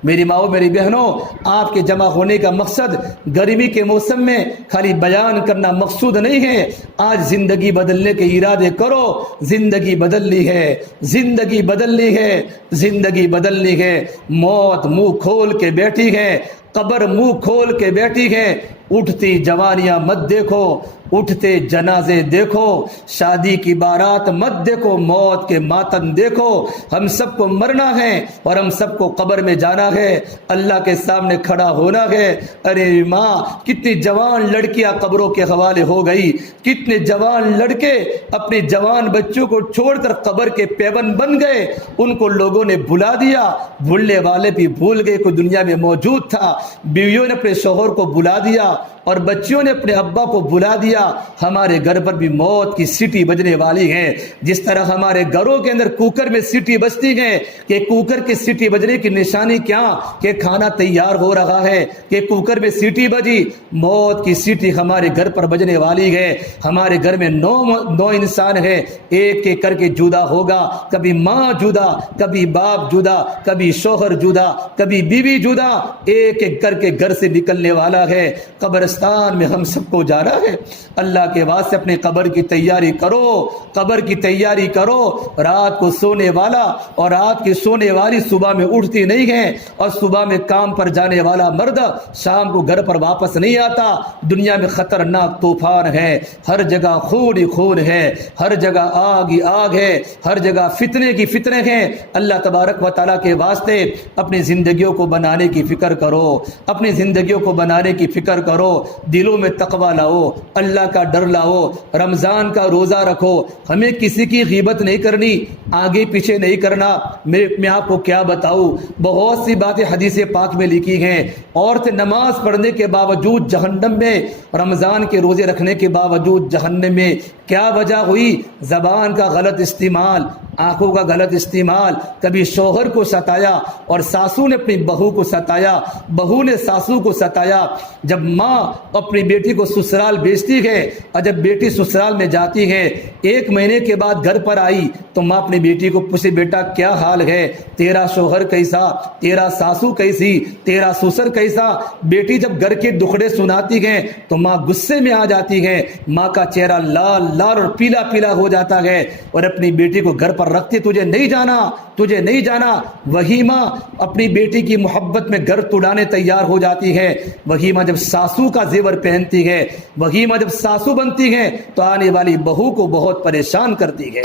میری ماؤں, میری بہنوں, آپ کے جمع ہونے کا مقصد گرمی کے موسم میں خالی بیان کرنا مقصود نہیں ہے. آج زندگی بدلنے کے ارادے کرو. زندگی بدلنی ہے, زندگی بدلنی ہے, زندگی بدلنی ہے. موت منہ کھول کے بیٹھی ہے, قبر منہ کھول کے بیٹھی ہے. اٹھتی جوانیاں مت دیکھو, اٹھتے جنازے دیکھو, شادی کی بارات مت دیکھو, موت کے ماتم دیکھو. ہم سب کو مرنا ہے اور ہم سب کو قبر میں جانا ہے, اللہ کے سامنے کھڑا ہونا ہے. ارے ماں, کتنی جوان لڑکیاں قبروں کے حوالے ہو گئی, کتنے جوان لڑکے اپنے جوان بچوں کو چھوڑ کر قبر کے پیبند بن گئے. ان کو لوگوں نے بھلا دیا, بھولنے والے بھی بھول گئے کوئی دنیا میں موجود تھا. بیویوں نے اپنے شوہر کو بلا دیا, اور بچیوں نے اپنے ابا کو بلا دیا، ہمارے گھر پر بھی موت کی سیٹی بجنے والی ہے۔ جس طرح ہمارے گھروں کے اندر کوکر میں سیٹی بجتی ہے کہ کوکر کی سیٹی بجنے کی نشانی کیا کہ کھانا تیار ہو رہا ہے، کہ کوکر میں سیٹی بجی، موت کی سیٹی ہمارے گھر پر بجنے والی ہے۔ ہمارے گھر میں نو انسان ہے، ایک ایک کر کے جدا ہوگا، کبھی ماں جدا، کبھی باپ جدا، کبھی شوہر جدا، کبھی بیوی جدا، ایک ایک کر کے گھر سے نکلنے والا ہے۔ قبرستان میں ہم سب کو جانا ہے۔ اللہ کے واسطے اپنے قبر کی تیاری کرو، قبر کی تیاری کرو۔ رات کو سونے والا اور رات کی سونے والی صبح میں اٹھتی نہیں ہے، اور صبح میں کام پر جانے والا مرد شام کو گھر پر واپس نہیں آتا۔ دنیا میں خطرناک طوفان ہے، ہر جگہ خون ہی خون ہے، ہر جگہ آگ ہی آگ ہے، ہر جگہ فتنے کی فتنے ہیں۔ اللہ تبارک و تعالیٰ کے واسطے اپنی زندگیوں کو بنانے کی فکر کرو، اپنی زندگیوں کو بنانے کی فکر کرو، دلوں میں تقوی لاؤ، اللہ کا ڈر لاؤ، رمضان کا روزہ رکھو۔ ہمیں کسی کی غیبت نہیں کرنی، آگے پیچھے نہیں کرنا۔ میں آپ کو کیا بتاؤں، بہت سی باتیں حدیث پاک میں لکھی ہیں۔ عورت نماز پڑھنے کے باوجود جہنم میں، رمضان کے روزے رکھنے کے باوجود جہنم میں۔ کیا وجہ ہوئی؟ زبان کا غلط استعمال، آنکھوں کا غلط استعمال۔ کبھی شوہر کو ستایا اور ساسو نے اپنی بہو کو ستایا، بہو نے ساسو کو ستایا۔ جب ماں اپنی بیٹی کو سسرال بھیجتی ہے اور جب بیٹی سسرال میں جاتی ہے، 1 مہینے کے بعد گھر پر آئی تو ماں اپنی بیٹی کو پوچھے، بیٹا کیا حال ہے، تیرا شوہر کیسا، تیرا ساسو کیسی، تیرا سسر کیسا۔ بیٹی جب گھر کے دکھڑے سناتی ہے تو ماں غصے میں آ جاتی ہے، ماں کا چہرہ لال لال اور پیلا پیلا ہو جاتا ہے، اور اپنی بیٹی کو گھر پر رکھتی، تجھے نہیں جانا، تجھے نہیں جانا۔ وہی ماں اپنی بیٹی کی محبت میں گھر توڑانے تیار ہو جاتی ہے۔ وہی ماں جب ساسو کا زیور پہنتی ہے، وہی ماں جب ساسو بنتی ہے تو آنے والی بہو کو بہت پریشان کرتی ہے۔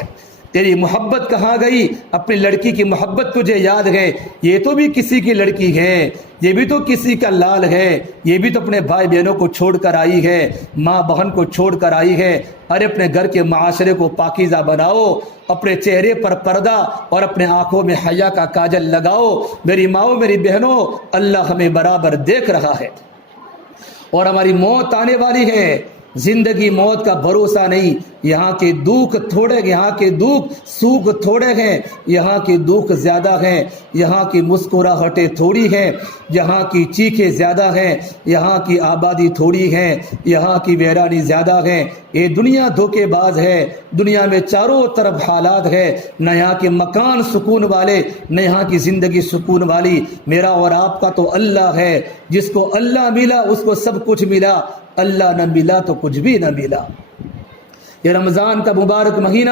تیری محبت کہاں گئی؟ اپنی لڑکی کی محبت تجھے یاد ہے؟ یہ تو بھی کسی کی لڑکی ہے، یہ بھی تو کسی کا لال ہے، یہ بھی تو اپنے بھائی بہنوں کو چھوڑ کر آئی ہے، ماں بہن کو چھوڑ کر آئی ہے۔ ارے اپنے گھر کے معاشرے کو پاکیزہ بناؤ، اپنے چہرے پر پردہ اور اپنے آنکھوں میں حیا کا کاجل لگاؤ۔ میری ماؤں، میری بہنوں، اللہ ہمیں برابر دیکھ رہا ہے اور ہماری موت آنے والی ہے۔ زندگی موت کا بھروسہ نہیں۔ یہاں کے دکھ تھوڑے، یہاں کے دکھ سوکھ تھوڑے ہیں، یہاں کے دکھ زیادہ ہیں، یہاں کی مسکراہٹیں تھوڑی ہیں، یہاں کی چیخیں زیادہ ہیں، یہاں کی آبادی تھوڑی ہے، یہاں کی ویرانی زیادہ ہے۔ یہ دنیا دھوکے باز ہے، دنیا میں چاروں طرف حالات ہے، نہ یہاں کے مکان سکون والے، نہ یہاں کی زندگی سکون والی۔ میرا اور آپ کا تو اللہ ہے، جس کو اللہ ملا اس کو سب کچھ ملا، اللہ نہ ملا تو کچھ بھی نہ ملا۔ یہ رمضان کا مبارک مہینہ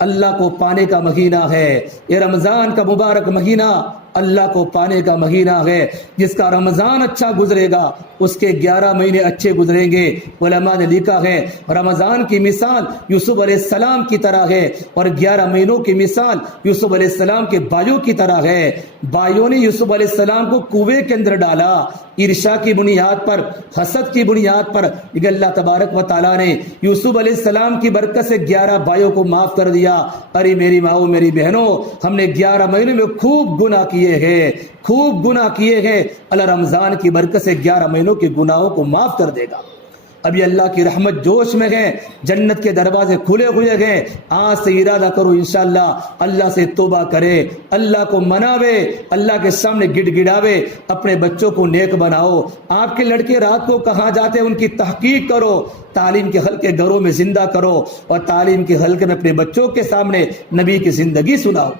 اللہ کو پانے کا مہینہ ہے، یہ رمضان کا مبارک مہینہ اللہ کو پانے کا مہینہ ہے۔ جس کا رمضان اچھا گزرے گا اس کے 11 مہینے اچھے گزریں گے۔ علماء نے لکھا ہے رمضان کی مثال یوسف علیہ السلام کی طرح ہے، اور 11 مہینوں کی مثال یوسف علیہ السلام کے بھائیوں کی طرح ہے۔ بھائیوں نے یوسف علیہ السلام کو کنویں کے اندر ڈالا، عرشا کی بنیاد پر، حسد کی بنیاد پر، لیکن اللہ تبارک و تعالیٰ نے یوسف علیہ السلام کی برکت سے 11 بھائیوں کو معاف کر دیا۔ ارے میری ماؤں، میری بہنوں، ہم نے 11 مہینوں میں خوب گناہ کیے ہیں، خوب گناہ کیے ہیں۔ اللہ رمضان کی برکت سے 11 مہینوں کے گناہوں کو معاف کر دے گا۔ ابھی اللہ کی رحمت جوش میں ہے، جنت کے دروازے کھلے ہوئے ہیں۔ آج سے ارادہ کرو انشاءاللہ اللہ سے توبہ کرے، اللہ کو مناوے، اللہ کے سامنے گڑ گڑاوے، اپنے بچوں کو نیک بناؤ۔ آپ کے لڑکے رات کو کہاں جاتے ہیں ان کی تحقیق کرو، تعلیم کے حلقے گھروں میں زندہ کرو، اور تعلیم کے حلقے میں اپنے بچوں کے سامنے نبی کی زندگی سناؤ،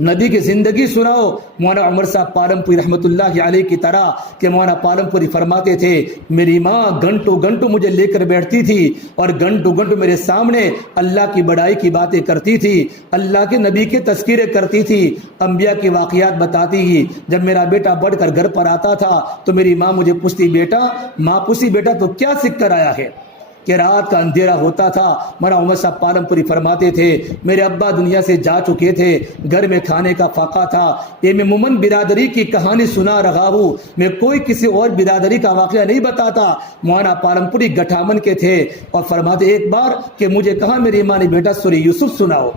نبی کی زندگی سناؤ۔ مولانا عمر صاحب پالمپوری رحمۃ اللہ علیہ کی طرح کہ مولانا پالمپوری فرماتے تھے میری ماں گھنٹوں گھنٹوں مجھے لے کر بیٹھتی تھی اور گھنٹوں گھنٹوں میرے سامنے اللہ کی بڑائی کی باتیں کرتی تھی، اللہ کے نبی کے تذکرے کرتی تھی، انبیاء کی واقعات بتاتی ہی۔ جب میرا بیٹا بڑھ کر گھر پر آتا تھا تو میری ماں مجھے پوچھتی بیٹا تو کیا سیکھ کر آیا ہے؟ کہ رات کا اندھیرا ہوتا تھا، مولانا عمر صاحب پالمپوری فرماتے تھے میرے ابا دنیا سے جا چکے تھے، گھر میں کھانے کا فاقہ تھا، یہ میں مومن برادری کی کہانی سنا رہا ہوں، میں کوئی کسی اور برادری کا واقعہ نہیں بتاتا۔ مولانا پالمپوری گٹھامن کے تھے اور فرماتے ایک بار کہ مجھے کہا میری ماں نے بیٹا سورہ یوسف سناؤ۔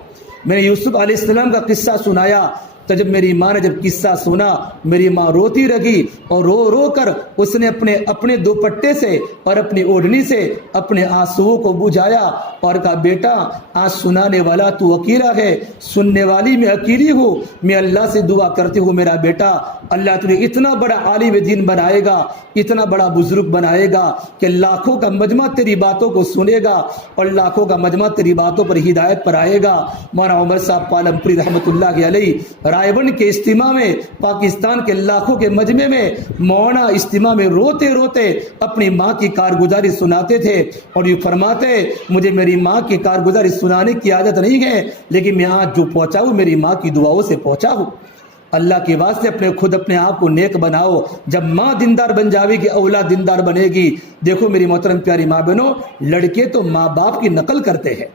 میں نے یوسف علیہ السلام کا قصہ سنایا، تو جب میری ماں نے جب قصہ سنا میری ماں روتی رہی اور رو رو کر اس نے اپنے دوپٹے سے اور اپنی اوڑھنی سے اپنے آنسوؤں کو بجھایا اور کہا بیٹا آج سنانے والا تو اکیلا ہے، سننے والی میں اکیلی ہوں، میں اللہ سے دعا کرتی ہوں میرا بیٹا اللہ تجھے اتنا بڑا عالم دین بنائے گا، اتنا بڑا بزرگ بنائے گا کہ لاکھوں کا مجمع تیری باتوں کو سنے گا اور لاکھوں کا مجمع تیری باتوں پر ہدایت پر آئے گا۔ مولانا عمر صاحب پالم پوری رحمۃ اللہ علیہ رائے بن کے اجتماع میں پاکستان کے لاکھوں کے مجمع میں مولانا اجتماع میں روتے روتے اپنی ماں کی کارگزاری سناتے تھے اور یہ فرماتے مجھے میری ماں کی کارگزاری سنانے کی عادت نہیں ہے لیکن میں آج جو پہنچا ہوں میری ماں کی دعاؤں سے پہنچا ہوں۔ اللہ کے واسطے خود اپنے آپ کو نیک بناؤ، جب ماں دیندار بن جاوے گی اولاد دیندار بنے گی۔ دیکھو میری محترم پیاری ماں بہنوں، لڑکے تو ماں باپ کی نقل کرتے ہیں،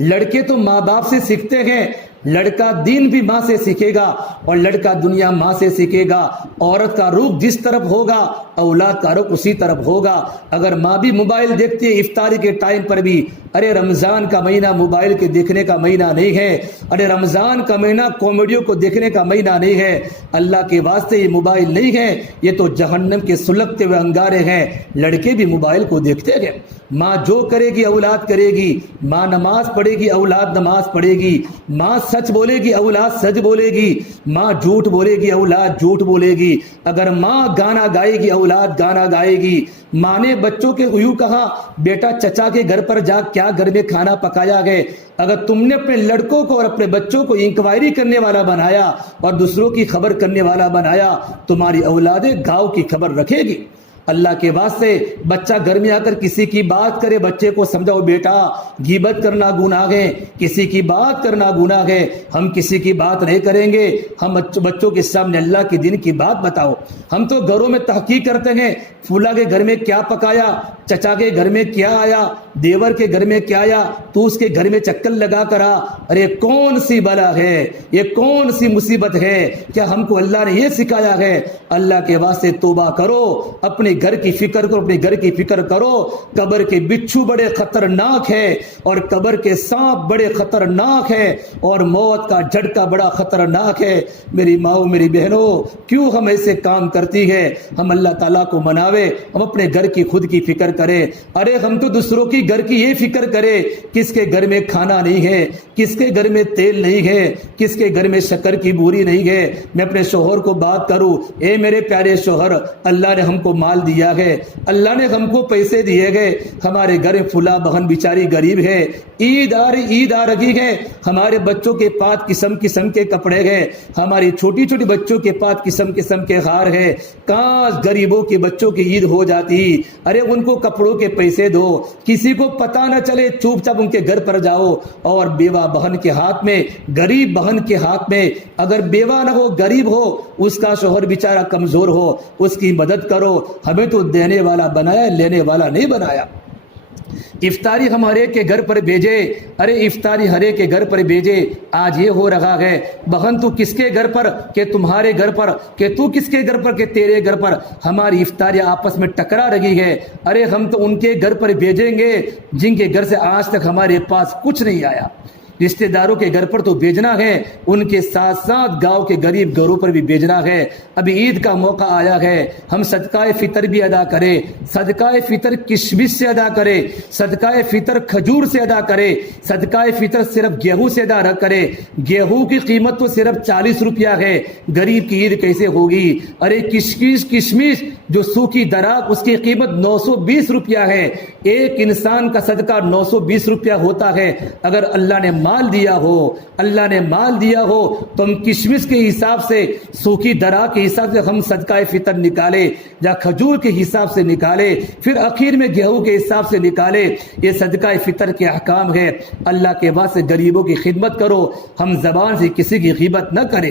لڑکے تو ماں باپ سے سیکھتے ہیں، لڑکا دین بھی ماں سے سیکھے گا اور لڑکا دنیا ماں سے سیکھے گا۔ عورت کا رخ جس طرف ہوگا اولاد کا رخ اسی طرف ہوگا۔ اگر ماں بھی موبائل دیکھتی ہے افطاری کے ٹائم پر بھی، ارے رمضان کا مہینہ موبائل کے دیکھنے کا مہینہ نہیں ہے، ارے رمضان کا مہینہ کامیڈیوں کو دیکھنے کا مہینہ نہیں ہے، اللہ کے واسطے یہ موبائل نہیں ہے، یہ تو جہنم کے سلگتے ہوئے انگارے ہیں۔ لڑکے بھی موبائل کو دیکھتے ہیں، ماں جو کرے گی اولاد کرے گی، ماں نماز پڑھے گی اولاد نماز پڑھے گی، ماں سچ بولے گی اولاد سچ بولے گی، ماں جھوٹ بولے گی اولاد جھوٹ بولے گی، اگر ماں گانا گائے گی اولاد گانا گائے گی۔ ماں نے بچوں کے یوں کہا بیٹا چچا کے گھر پر جا کیا گھر میں کھانا پکایا گئے۔ اگر تم نے اپنے لڑکوں کو اور اپنے بچوں کو انکوائری کرنے والا بنایا اور دوسروں کی خبر کرنے والا بنایا، تمہاری اولادیں گاؤں کی خبر رکھے گی۔ اللہ کے واسطے بچہ گھر میں آ کر کسی کی بات کرے، بچے کو سمجھاؤ بیٹا غیبت کرنا گناہ ہے، کسی کی بات کرنا گناہ ہے، ہم کسی کی بات نہیں کریں گے، ہم بچوں کے سامنے اللہ کے دین کی بات بتاؤ۔ ہم تو گھروں میں تحقیق کرتے ہیں فلاں کے گھر میں کیا پکایا، چچا کے گھر میں کیا آیا، دیور کے گھر میں کیا آیا، تو اس کے گھر میں چکر لگا کر آ۔ ارے کون سی بلا ہے، یہ کون سی مصیبت ہے، کیا ہم کو اللہ نے یہ سکھایا ہے؟ اللہ کے واسطے توبہ کرو، اپنے گھر کی فکر کرو، اپنے گھر کی فکر کرو۔ قبر کے بچھو بڑے خطرناک ہے اور قبر کے سانپ بڑے خطرناک ہے اور موت کا جھٹکا بڑا خطرناک ہے۔ میری ماؤں میری بہنوں، کیوں ہم ایسے کام کرتی ہے؟ ہم اللہ تعالیٰ کو مناوے، ہم اپنے گھر کی خود کی فکر کریں۔ ارے ہم تو دوسروں کی گھر کی یہ فکر کرے، کس کے گھر میں کھانا نہیں ہے، کس کے گھر میں تیل نہیں ہے، کس کے گھر میں شکر کی بوری نہیں ہے۔ میں اپنے شوہر کو بات کروں، اے میرے پیارے شوہر، اللہ نے ہم کو مال دیا ہے، اللہ نے ہم کو پیسے دیے گئے، ہمارے گھر میں فلاں بہن بیچاری غریب ہے، عید آ رہی ہے، ہمارے بچوں کے پاس قسم قسم کے کپڑے ہیں، ہماری چھوٹی چھوٹی بچوں کے پاس قسم قسم کے ہار ہے، کاش غریبوں کے بچوں کی عید ہو جاتی۔ ارے ان کو کپڑوں کے پیسے دو، کسی کو پتہ نہ چلے، چوپ چاپ ان کے گھر پر جاؤ۔ اور بیوہ بہن کے ہاتھ میں، غریب بہن کے ہاتھ میں، اگر بیوہ نہ ہو غریب ہو، اس کا شوہر بیچارہ کمزور ہو، اس کی مدد کرو۔ ہمیں تو دینے والا بنایا، لینے والا نہیں بنایا۔ افطاری ہم ہر ایک کے گھر پر بھیجے، ارے افطاری ہر ایک کے گھر پر بھیجے۔ آج یہ ہو رہا ہے، بہن تو کس کے گھر پر کہ تمہارے گھر پر، کہ تو کس کے گھر پر کہ تیرے گھر پر، ہماری افطاری آپس میں ٹکرا رہی ہے۔ ارے ہم تو ان کے گھر پر بھیجیں گے جن کے گھر سے آج تک ہمارے پاس کچھ نہیں آیا۔ رشتہ داروں کے گھر پر تو بھیجنا ہے، ان کے ساتھ ساتھ گاؤں کے غریب گھروں پر بھی بھیجنا ہے۔ ابھی عید کا موقع آیا ہے، ہم صدقہ فطر بھی ادا کریں، صدقہ فطر کشمش سے ادا کریں، صدقہ فطر کھجور سے ادا کریں، صدقہ فطر صرف گیہوں سے ادا کریں۔ گیہوں کی قیمت تو صرف 40 روپیہ ہے، غریب کی عید کیسے ہوگی؟ ارے کشمش جو سوکھی دراک، اس کی قیمت 920 روپیہ ہے۔ ایک انسان کا صدقہ 920 روپیہ ہوتا ہے۔ اگر اللہ نے مال دیا ہو، اللہ نے مال دیا ہو تو ہم کشمش کے حساب سے، سوکھی درا کے حساب سے ہم صدقہ فطر نکالے، یا کھجور کے حساب سے نکالے، پھر اخیر میں گیہوں کے حساب سے نکالے۔ یہ صدقہ فطر کے احکام ہے۔ اللہ کے واسطے غریبوں کی خدمت کرو، ہم زبان سے کسی کی غیبت نہ کریں،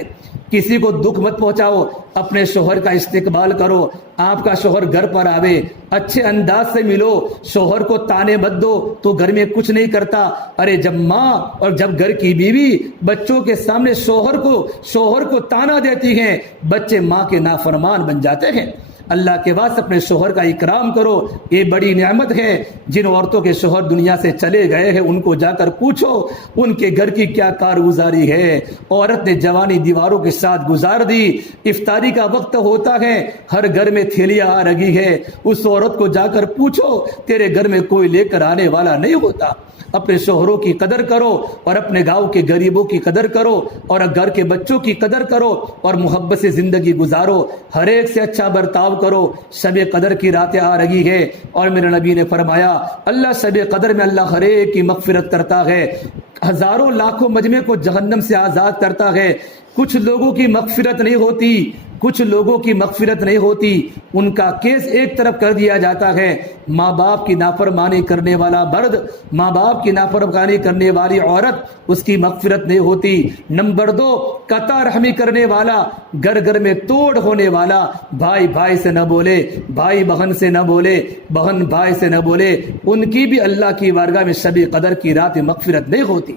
کسی کو دکھ مت پہنچاؤ، اپنے شوہر کا استقبال کرو۔ آپ کا شوہر گھر پر آوے، اچھے انداز سے ملو، شوہر کو تانے مت دو تو گھر میں کچھ نہیں کرتا۔ ارے جب ماں اور جب گھر کی بیوی بچوں کے سامنے شوہر کو تانا دیتی ہیں، بچے ماں کے نافرمان بن جاتے ہیں۔ اللہ کے واسطے اپنے شوہر کا اکرام کرو، یہ بڑی نعمت ہے۔ جن عورتوں کے شوہر دنیا سے چلے گئے ہیں ان کو جا کر پوچھو ان کے گھر کی کیا کارگزاری ہے۔ عورت نے جوانی دیواروں کے ساتھ گزار دی، افطاری کا وقت ہوتا ہے، ہر گھر میں تھیلیاں آ رہی ہے، اس عورت کو جا کر پوچھو تیرے گھر میں کوئی لے کر آنے والا نہیں ہوتا۔ اپنے شوہروں کی قدر کرو اور اپنے گاؤں کے غریبوں کی قدر کرو اور گھر کے بچوں کی قدر کرو اور محبت سے زندگی گزارو، ہر ایک سے اچھا برتاؤ کرو۔ شب قدر کی راتیں آ رہی ہے اور میرے نبی نے فرمایا اللہ شب قدر میں اللہ ہر ایک کی مغفرت کرتا ہے، ہزاروں لاکھوں مجمع کو جہنم سے آزاد کرتا ہے۔ کچھ لوگوں کی مغفرت نہیں ہوتی، کچھ لوگوں کی مغفرت نہیں ہوتی، ان کا کیس ایک طرف کر دیا جاتا ہے۔ ماں باپ کی نافرمانی کرنے والا مرد، ماں باپ کی نافرمانی کرنے والی عورت، اس کی مغفرت نہیں ہوتی۔ نمبر 2، قطع رحمی کرنے والا، گھر گھر میں توڑ ہونے والا، بھائی بھائی سے نہ بولے، بھائی بہن سے نہ بولے، بہن بھائی سے نہ بولے، ان کی بھی اللہ کی بارگاہ میں شب قدر کی رات مغفرت نہیں ہوتی۔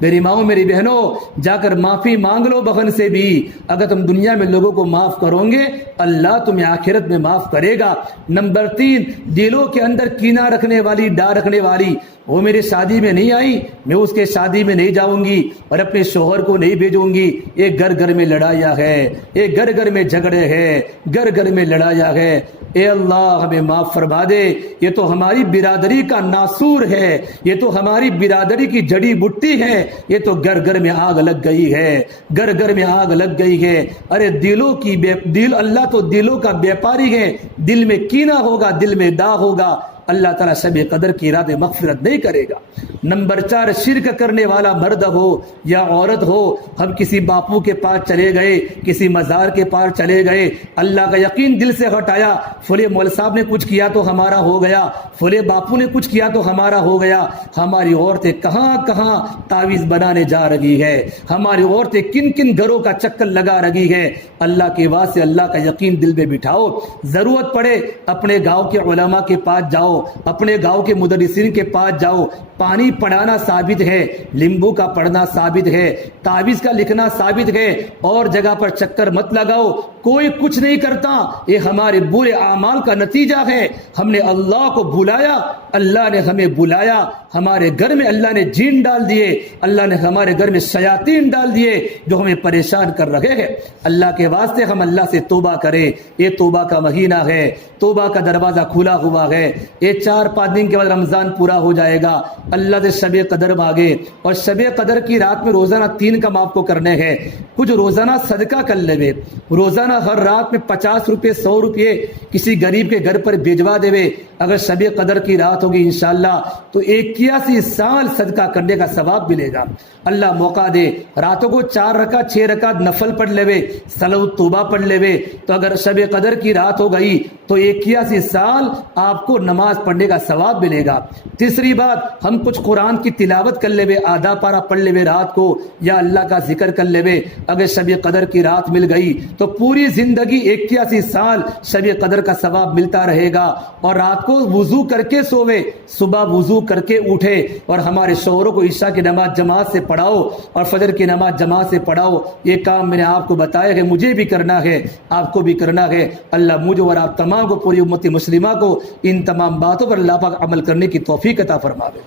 میری ماؤں میری بہنوں، جا کر معافی مانگ لو بہن سے بھی۔ اگر تم دنیا میں لوگوں کو معاف کرو گے اللہ تمہیں آخرت میں معاف کرے گا۔ نمبر 3، دلوں کے اندر کینہ رکھنے والی، ڈر رکھنے والی، وہ میری شادی میں نہیں آئی میں اس کے شادی میں نہیں جاؤں گی اور اپنے شوہر کو نہیں بھیجوں گی۔ ایک گھر گھر میں لڑائیاں ہے، ایک گھر گھر میں جھگڑے ہیں، گھر گھر میں لڑائیاں ہے۔ اے اللہ ہمیں معاف فرما دے، یہ تو ہماری برادری کا ناسور ہے، یہ تو ہماری برادری کی جڑی بوٹی ہے، یہ تو گھر گھر میں آگ لگ گئی ہے، گھر گھر میں آگ لگ گئی ہے۔ ارے دلوں کی دل، اللہ تو دلوں کا بیپاری ہے، دل میں کینہ ہوگا، دل میں داغ ہوگا، اللہ تعالیٰ شب قدر کی رات مغفرت نہیں کرے گا۔ نمبر 4، شرک کرنے والا مرد ہو یا عورت ہو، ہم کسی باپو کے پاس چلے گئے، کسی مزار کے پاس چلے گئے، اللہ کا یقین دل سے ہٹایا، فلے مول صاحب نے کچھ کیا تو ہمارا ہو گیا، فلے باپو نے کچھ کیا تو ہمارا ہو گیا۔ ہماری عورتیں کہاں کہاں تعویذ بنانے جا رہی ہے، ہماری عورتیں کن کن گھروں کا چکر لگا رہی ہے۔ اللہ کے واسطے اللہ کا یقین دل میں بٹھاؤ، ضرورت پڑے اپنے گاؤں کے علماء کے پاس جاؤ، اپنے گاؤں کے مدرسین کے پاس جاؤ۔ پانی پڑھانا ثابت ہے، لیمبو کا پڑھنا ثابت ہے، تعویذ کا لکھنا ثابت ہے، اور جگہ پر چکر مت لگاؤ، کوئی کچھ نہیں کرتا، یہ ہمارے برے اعمال کا نتیجہ ہے۔ ہم نے اللہ کو بلایا، اللہ نے ہمیں بلایا، ہمارے گھر میں اللہ نے جین ڈال دیے، اللہ نے ہمارے گھر میں شیاطین ڈال دیے جو ہمیں پریشان کر رہے ہیں۔ اللہ کے واسطے ہم اللہ سے توبہ کریں، یہ توبہ کا مہینہ ہے، توبہ کا دروازہ کھلا ہوا ہے۔ یہ 4-5 دن کے بعد رمضان پورا ہو جائے گا، اللہ سے شب قدر مانگے، اور شب قدر کی رات میں روزانہ 3 کام آپ کو کرنے ہیں۔ کچھ روزانہ صدقہ کر لے، روزانہ ہر رات میں 50 روپے 100 روپے کسی غریب کے گھر پر بھیجوا دے۔ اگر شب قدر کی رات ہوگی انشاءاللہ تو 81 سال صدقہ کرنے کا ثواب ملے گا۔ اللہ موقع دے، راتوں کو 4 رکعت 6 رکعت نفل پڑھ لے، صلاۃ توبہ پڑھ لے، تو اگر شب قدر کی رات ہو گئی تو 81 سال آپ کو نماز پڑھنے کا ثواب ملے گا۔ تیسری بات، ہم کچھ قرآن کی تلاوت کر لے، آدھا پارہ پڑھ لے رات کو، یا اللہ کا ذکر کر لے۔ اگر شب قدر کی رات مل گئی تو پوری زندگی 81 سال شب قدر کا ثواب ملتا رہے گا۔ اور رات کو وضو کر کے سوے، صبح وضو کر کے اٹھے، اور ہمارے شوہروں کو عشاء کی نماز جماعت سے پڑھاؤ اور فجر کی نماز جماعت سے پڑھاؤ۔ یہ کام میں نے آپ کو بتایا ہے، مجھے بھی کرنا ہے، آپ کو بھی کرنا ہے۔ اللہ مجھے اور آپ تمام کو، پوری امت مسلمہ کو، ان تمام باتوں پر اللہ پاک عمل کرنے کی توفیق عطا فرمائے۔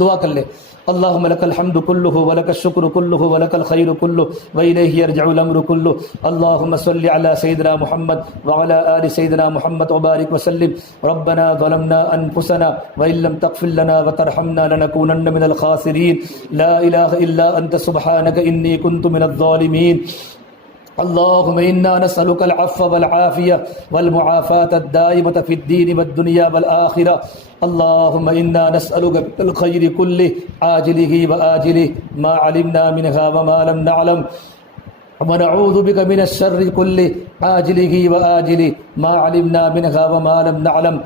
دعا کر لے۔ اللهم لك الحمد كله ولك الشكر كله ولك الخير كله وإليه يرجع الأمر كله اللهم صل على سيدنا محمد وعلى آل سيدنا محمد وبارك وسلم ربنا ظلمنا أنفسنا وإن لم تغفر لنا وترحمنا لنكونن من الخاسرين لا إله إلا أنت سبحانك إني كنت من الظالمين اللهم إنا نسألك العفو والعافية والمعافاة الدائمة في الدين والدنيا والآخرة اللهم إنا نسألك الخير كله عاجله وآجله ما علمنا منها وما لم نعلم ونعوذ بك من الشر كله عاجله وآجله ما علمنا منها وما لم نعلم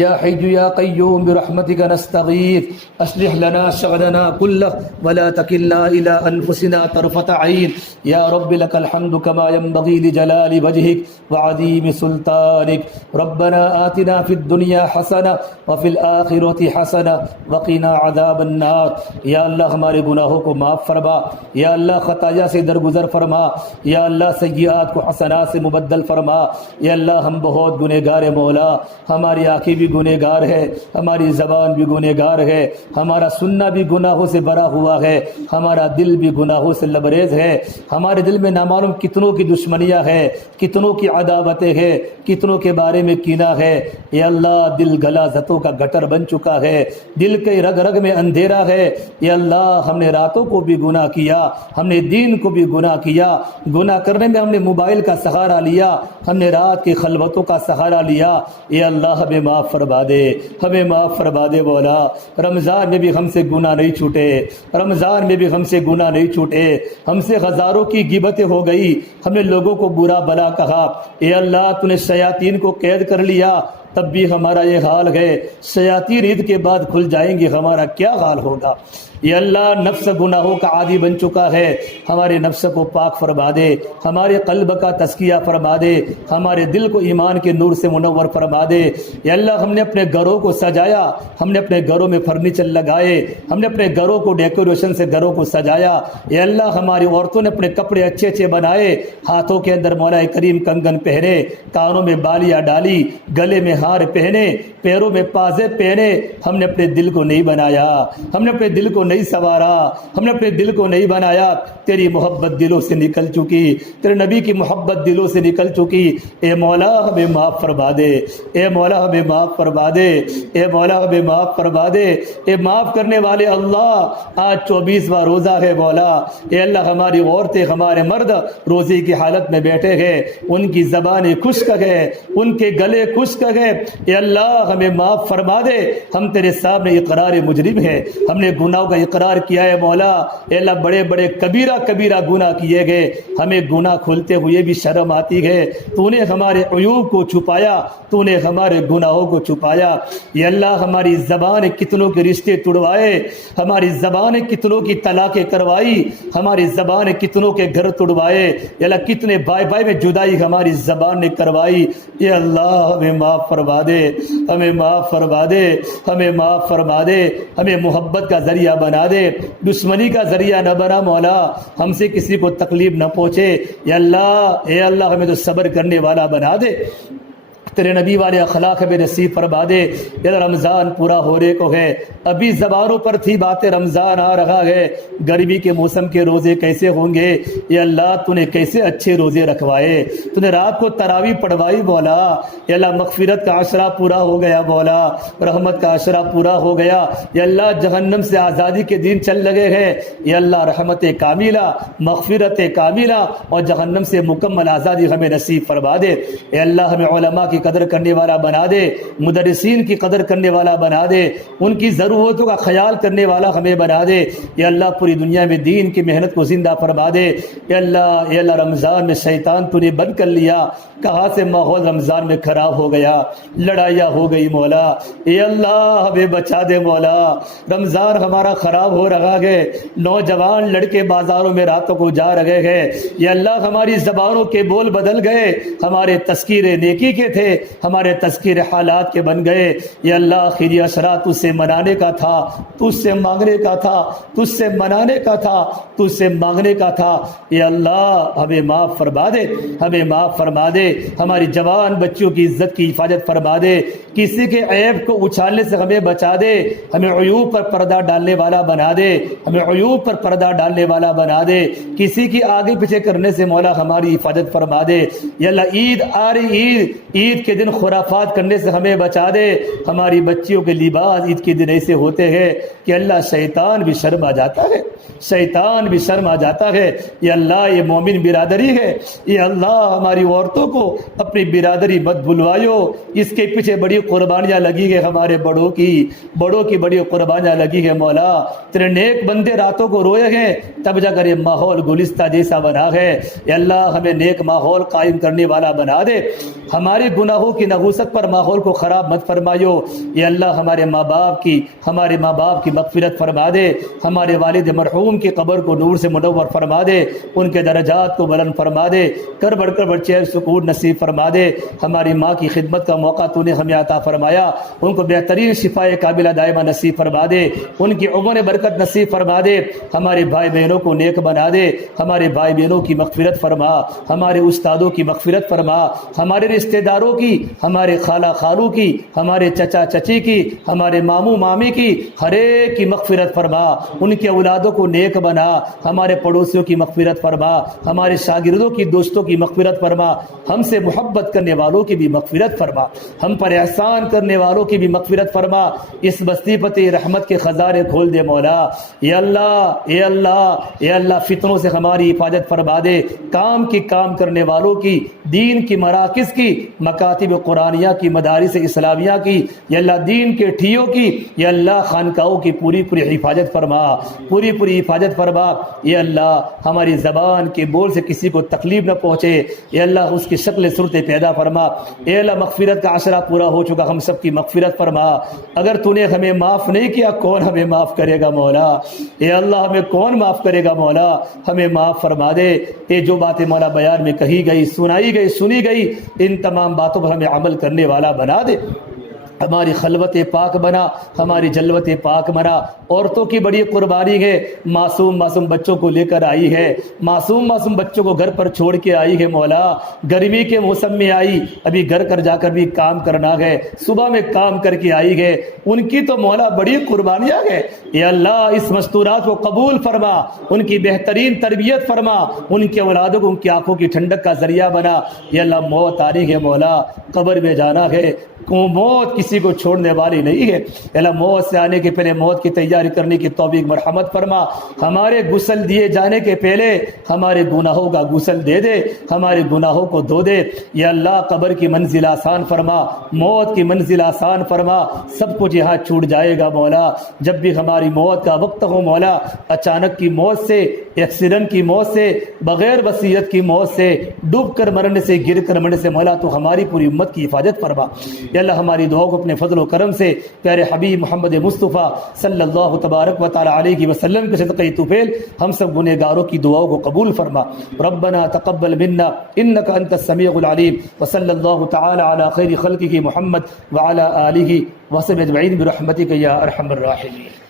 یا حی یا قیوم برحمتک نستغیث اصلح لنا شغلنا كله ولا تکلنا الى انفسنا طرفة عین یا رب لك الحمد كما ينبغي لجلال وجهك وعظیم سلطانك ربنا آتنا في الدنيا حسنة وفي الآخرة حسنة وقنا عذاب النار. یا اللہ ہمارے گناہوں کو معاف فرما، یا اللہ خطایا سے درگزر فرما، یا اللہ سیئات کو حسنات سے مبدل فرما. یا اللہ ہم بہت گنہگار ہیں مولا، ہماری آنکھیں بھی گنہگار ہے، ہماری زبان بھی گنہگار ہے، ہمارا سننا بھی گناہوں سے بھرا ہوا ہے، ہمارا دل بھی گناہوں سے لبریز ہے، ہمارے دل میں نامعلوم کتنوں کی دشمنیاں ہیں، کتنوں کی عداوتیں ہیں، کتنوں کے بارے میں کینہ ہے. یا اللہ دل غلاظتوں کا گٹر بن چکا ہے، دل کے رگ رگ میں اندھیرا ہے. یا اللہ ہم نے راتوں کو بھی گناہ کیا، ہم نے دین کو بھی گناہ کیا، گناہ کرنے میں ہم نے موبائل کا سہارا لیا، ہم نے رات کی خلوتوں کا سہارا لیا. یا اللہ ہمیں معاف فرما دے، ہمیں معاف فرما دے مولا. رمضان میں بھی ہم سے گناہ نہیں چھوٹے، رمضان میں بھی ہم سے گناہ نہیں چھوٹے، ہم سے ہزاروں کی غیبتیں ہو گئی، ہم نے لوگوں کو برا بلا کہا. اے اللہ تو نے شیاطین کو قید کر لیا، تب بھی ہمارا یہ حال ہے. شیاطین عید کے بعد کھل جائیں گے، ہمارا کیا حال ہوگا. یا اللہ نفس گناہوں کا عادی بن چکا ہے، ہمارے نفس کو پاک فرما دے، ہمارے قلب کا تزکیہ فرما دے، ہمارے دل کو ایمان کے نور سے منور فرما دے. یا اللہ ہم نے اپنے گھروں کو سجایا، ہم نے اپنے گھروں میں فرنیچر لگائے، ہم نے اپنے گھروں کو ڈیکوریشن سے گھروں کو سجایا. یا اللہ ہماری عورتوں نے اپنے کپڑے اچھے اچھے بنائے، ہاتھوں کے اندر مولا کریم کنگن پہنے، کانوں میں بالیاں ڈالی، گلے میں ہار پہنے، پیروں میں پازے پہنے. ہم نے اپنے دل کو نہیں بنایا، ہم نے اپنے دل کو نہیں سوارا، ہم نے اپنے دل کو نہیں بنایا. تیری محبت دلوں سے نکل چکی، تیرے نبی کی محبت دلوں سے نکل چکی. اے مولا ہمیں معاف فرما دے، اے مولا ہمیں معاف فرما دے، اے مولا ہمیں معاف فرما دے. اے معاف کرنے والے اللہ، آج 24واں روزہ ہے مولا. اے اللہ ہماری عورتیں ہمارے مرد روزے کی حالت میں بیٹھے ہیں، ان کی زبانیں خشک ہے، ان کے گلے خشک ہے. اے اللہ ہمیں معاف فرما دے. ہم تیرے سامنے اقرار مجرم ہے، ہم نے گناہوں کا اقرار کیا ہے مولا. اے اللہ بڑے بڑے کبیرہ کبیرہ گناہ کیے گئے، ہمیں گناہ کھولتے ہوئے بھی شرم آتی ہے. تو نے ہمارے عیوب کو چھپایا، تو نے ہمارے گناہوں کو چھپایا. یا اللہ ہماری زبان کتنوں کے رشتے توڑوائے، ہماری زبان کتنوں کی طلاقیں کروائی، ہماری زبان کتنوں کے گھر توڑوائے. یا اللہ کتنے بھائی بھائی میں جدائی ہماری زبان نے کروائی. یا اللہ ہمیں معاف فرما دے، ہمیں معاف فرما دے، ہمیں معاف فرما دے. ہمیں محبت کا ذریعہ بنا دے، دشمنی کا ذریعہ نہ بنا مولا. ہم سے کسی کو تکلیف نہ پہنچے. یا اللہ اے اللہ ہمیں تو صبر کرنے والا بنا دے، تیرے نبی والے اخلاق ہمیں نصیب فرما دے. یا رمضان پورا ہونے کو ہے، ابھی زبانوں پر تھی باتیں، رمضان آ رہا ہے، گرمی کے موسم کے روزے کیسے ہوں گے. یا اللہ تو نے کیسے اچھے روزے رکھوائے، تو نے رات کو تراویح پڑھوائی مولا. یا اللہ مغفرت کا عشرہ پورا ہو گیا مولا، رحمت کا عشرہ پورا ہو گیا. یا اللہ جہنم سے آزادی کے دن چل لگے ہیں. یا اللہ رحمت کاملہ، مغفرت کاملہ اور جہنم سے مکمل آزادی ہمیں نصیب فرما دے. یا اللہ ہمیں علماء کی قدر کرنے والا بنا دے، مدرسین کی قدر کرنے والا بنا دے، ان کی ضرورتوں کا خیال کرنے والا ہمیں بنا دے. یا اللہ پوری دنیا میں دین کی محنت کو زندہ فرما دے. یا اللہ رمضان میں شیطان تو نے بند کر لیا، کہاں سے ماحول رمضان میں خراب ہو گیا، لڑائیاں ہو گئی مولا. اے اللہ ہمیں بچا دے مولا. رمضان ہمارا خراب ہو رہا ہے، نوجوان لڑکے بازاروں میں راتوں کو جا رہے ہیں. یا اللہ ہماری زبانوں کے بول بدل گئے، ہمارے تذکیر نیکی کے تھے، ہمارے تذکیر حالات کے بن گئے. یا اللہ آخری عشرہ تجھ سے منانے کا تھا، تجھ سے مانگنے کا تھا، تجھ سے منانے کا تھا، تجھ سے مانگنے کا تھا. یا اللہ ہمیں معاف فرما دے، ہمیں معاف فرما دے. ہماری جوان بچیوں کی عزت کی حفاظت فرما دے، کسی کے عیب کو اچھالنے سے ہمیں بچا دے. ہمیں عیوب پر پردہ ڈالنے والا بنا دے، ہمیں عیوب پر پردہ ڈالنے والا بنا دے. کسی کی آگے پیچھے کرنے سے مولا ہماری حفاظت فرما دے. یا اللہ عید آ رہی، عید کے دن خرافات کرنے سے ہمیں بچا دے. ہماری بچیوں کے لباس عید کے دن ایسے ہوتے ہیں کہ اللہ شیطان بھی شرم آ جاتا ہے، شیطان بھی شرم آ جاتا ہے. یا اللہ یہ مومن برادری ہے، یا اللہ ہماری عورتوں کو اپنی برادری مت بھلوائیو. اس کے پیچھے بڑی قربانیاں لگی ہے، ہمارے بڑوں کی بڑی قربانیاں لگی ہے مولا. تیرے نیک بندے راتوں کو روئے ہیں، تب جا کر یہ ماحول گلستہ جیسا بنا ہے. یا اللہ ہمیں نیک ماحول قائم کرنے والا بنا دے. ہمارے گناہ گناہوں کی نحوست پر ماحول کو خراب مت فرمایو۔ یا اللہ ہمارے ماں باپ کی مغفرت فرما دے، ہمارے والد مرحوم کی قبر کو نور سے منور فرما دے، ان کے درجات کو بلند فرما دے، کر بڑھ کر چین سکون نصیب فرما دے۔ ہماری ماں کی خدمت کا موقع تو نے ہمیں عطا فرمایا، ان کو بہترین شفائے کاملہ دائمہ نصیب فرما دے، ان کی عمر برکت نصیب فرما دے، ہمارے بھائی بہنوں کو نیک بنا دے، ہمارے بھائی بہنوں کی مغفرت فرما، ہمارے استادوں کی مغفرت فرما، ہمارے رشتہ داروں کی، ہمارے خالہ خالو کی، ہمارے چچا چچی کی، ہمارے ماموں مامی کی، ہر ایک کی مغفرت فرما، ان کے اولادوں کو نیک بنا، ہمارے پڑوسیوں کی مغفرت فرما، ہمارے شاگردوں کی دوستوں کی مغفرت فرما، ہم سے محبت کرنے والوں کی بھی مغفرت فرما، ہم پر احسان کرنے والوں کی بھی مغفرت فرما، اس بستی پر رحمت کے خزانے کھول دے مولا۔ یا اللہ اے اللہ اے اللہ فتنوں سے ہماری حفاظت فرما دے، کام کرنے والوں کی، دین کی مراکز کی، مکاتب قرآنیہ کی، مدارس اسلامیہ کی، یا اللہ دین کے ٹھیوں کی، یا اللہ خانقاہوں کی پوری حفاظت فرما، پوری حفاظت فرما۔ یا اللہ ہماری زبان کے بول سے کسی کو تکلیف نہ پہنچے، یا اللہ اس کی شکل صورت پیدا فرما۔ اے اللہ مغفرت کا عشرہ پورا ہو چکا، ہم سب کی مغفرت فرما۔ اگر تو نے ہمیں معاف نہیں کیا کون ہمیں معاف کرے گا مولا؟ اے اللہ ہمیں کون معاف کرے گا مولا؟ ہمیں معاف فرما دے۔ اے جو باتیں مولا بیان میں کہی گئی، سنی گئی، ان تمام باتوں پر ہمیں عمل کرنے والا بنا دے، ہماری خلوت پاک بنا، ہماری جلوت پاک بنا۔ عورتوں کی بڑی قربانی ہے، معصوم بچوں کو لے کر آئی ہے، معصوم بچوں کو گھر پر چھوڑ کے آئی ہے مولا، گرمی کے موسم میں آئی، ابھی گھر جا کر بھی کام کرنا ہے، صبح میں کام کر کے آئی ہے، ان کی تو مولا بڑی قربانیاں ہے۔ یا اللہ اس مستورات کو قبول فرما، ان کی بہترین تربیت فرما، ان کے اولادوں کو ان کی آنکھوں کی ٹھنڈک کا ذریعہ بنا۔ یا اللہ موت آنی ہے مولا، قبر میں جانا ہے، موت کسی کو چھوڑنے والی نہیں ہے۔ اللہ موت سے آنے کے پہلے موت کی تیاری کرنے کی توفیق مرحمت فرما، ہمارے غسل دیے جانے کے پہلے ہمارے گناہوں کا غسل دے دے، ہمارے گناہوں کو دھو دے۔ یا اللہ قبر کی منزل آسان فرما، موت کی منزل آسان فرما، سب کچھ یہاں چھوٹ جائے گا مولا۔ جب بھی ہماری موت کا وقت ہو مولا، اچانک کی موت سے، ایکسیڈنٹ کی موت سے، بغیر وصیت کی موت سے، ڈوب کر مرنے سے، گر کر مرنے سے مولا تو ہماری پوری امت کی حفاظت فرما۔ یا اللہ ہماری دعاؤں کو اپنے فضل و کرم سے پیارے حبیب محمد مصطفیٰ صلی اللہ تبارک و تعالی علیہ وسلم کے صدقہ طفیل ہم سب گنہگاروں کی دعاؤں کو قبول فرما۔ ربنا تقبل منا انك انت السميع العليم، وصلى الله تعالى على خير خلقه محمد وعلى آله وصحبه اجمعين برحمتك يا ارحم الراحمين۔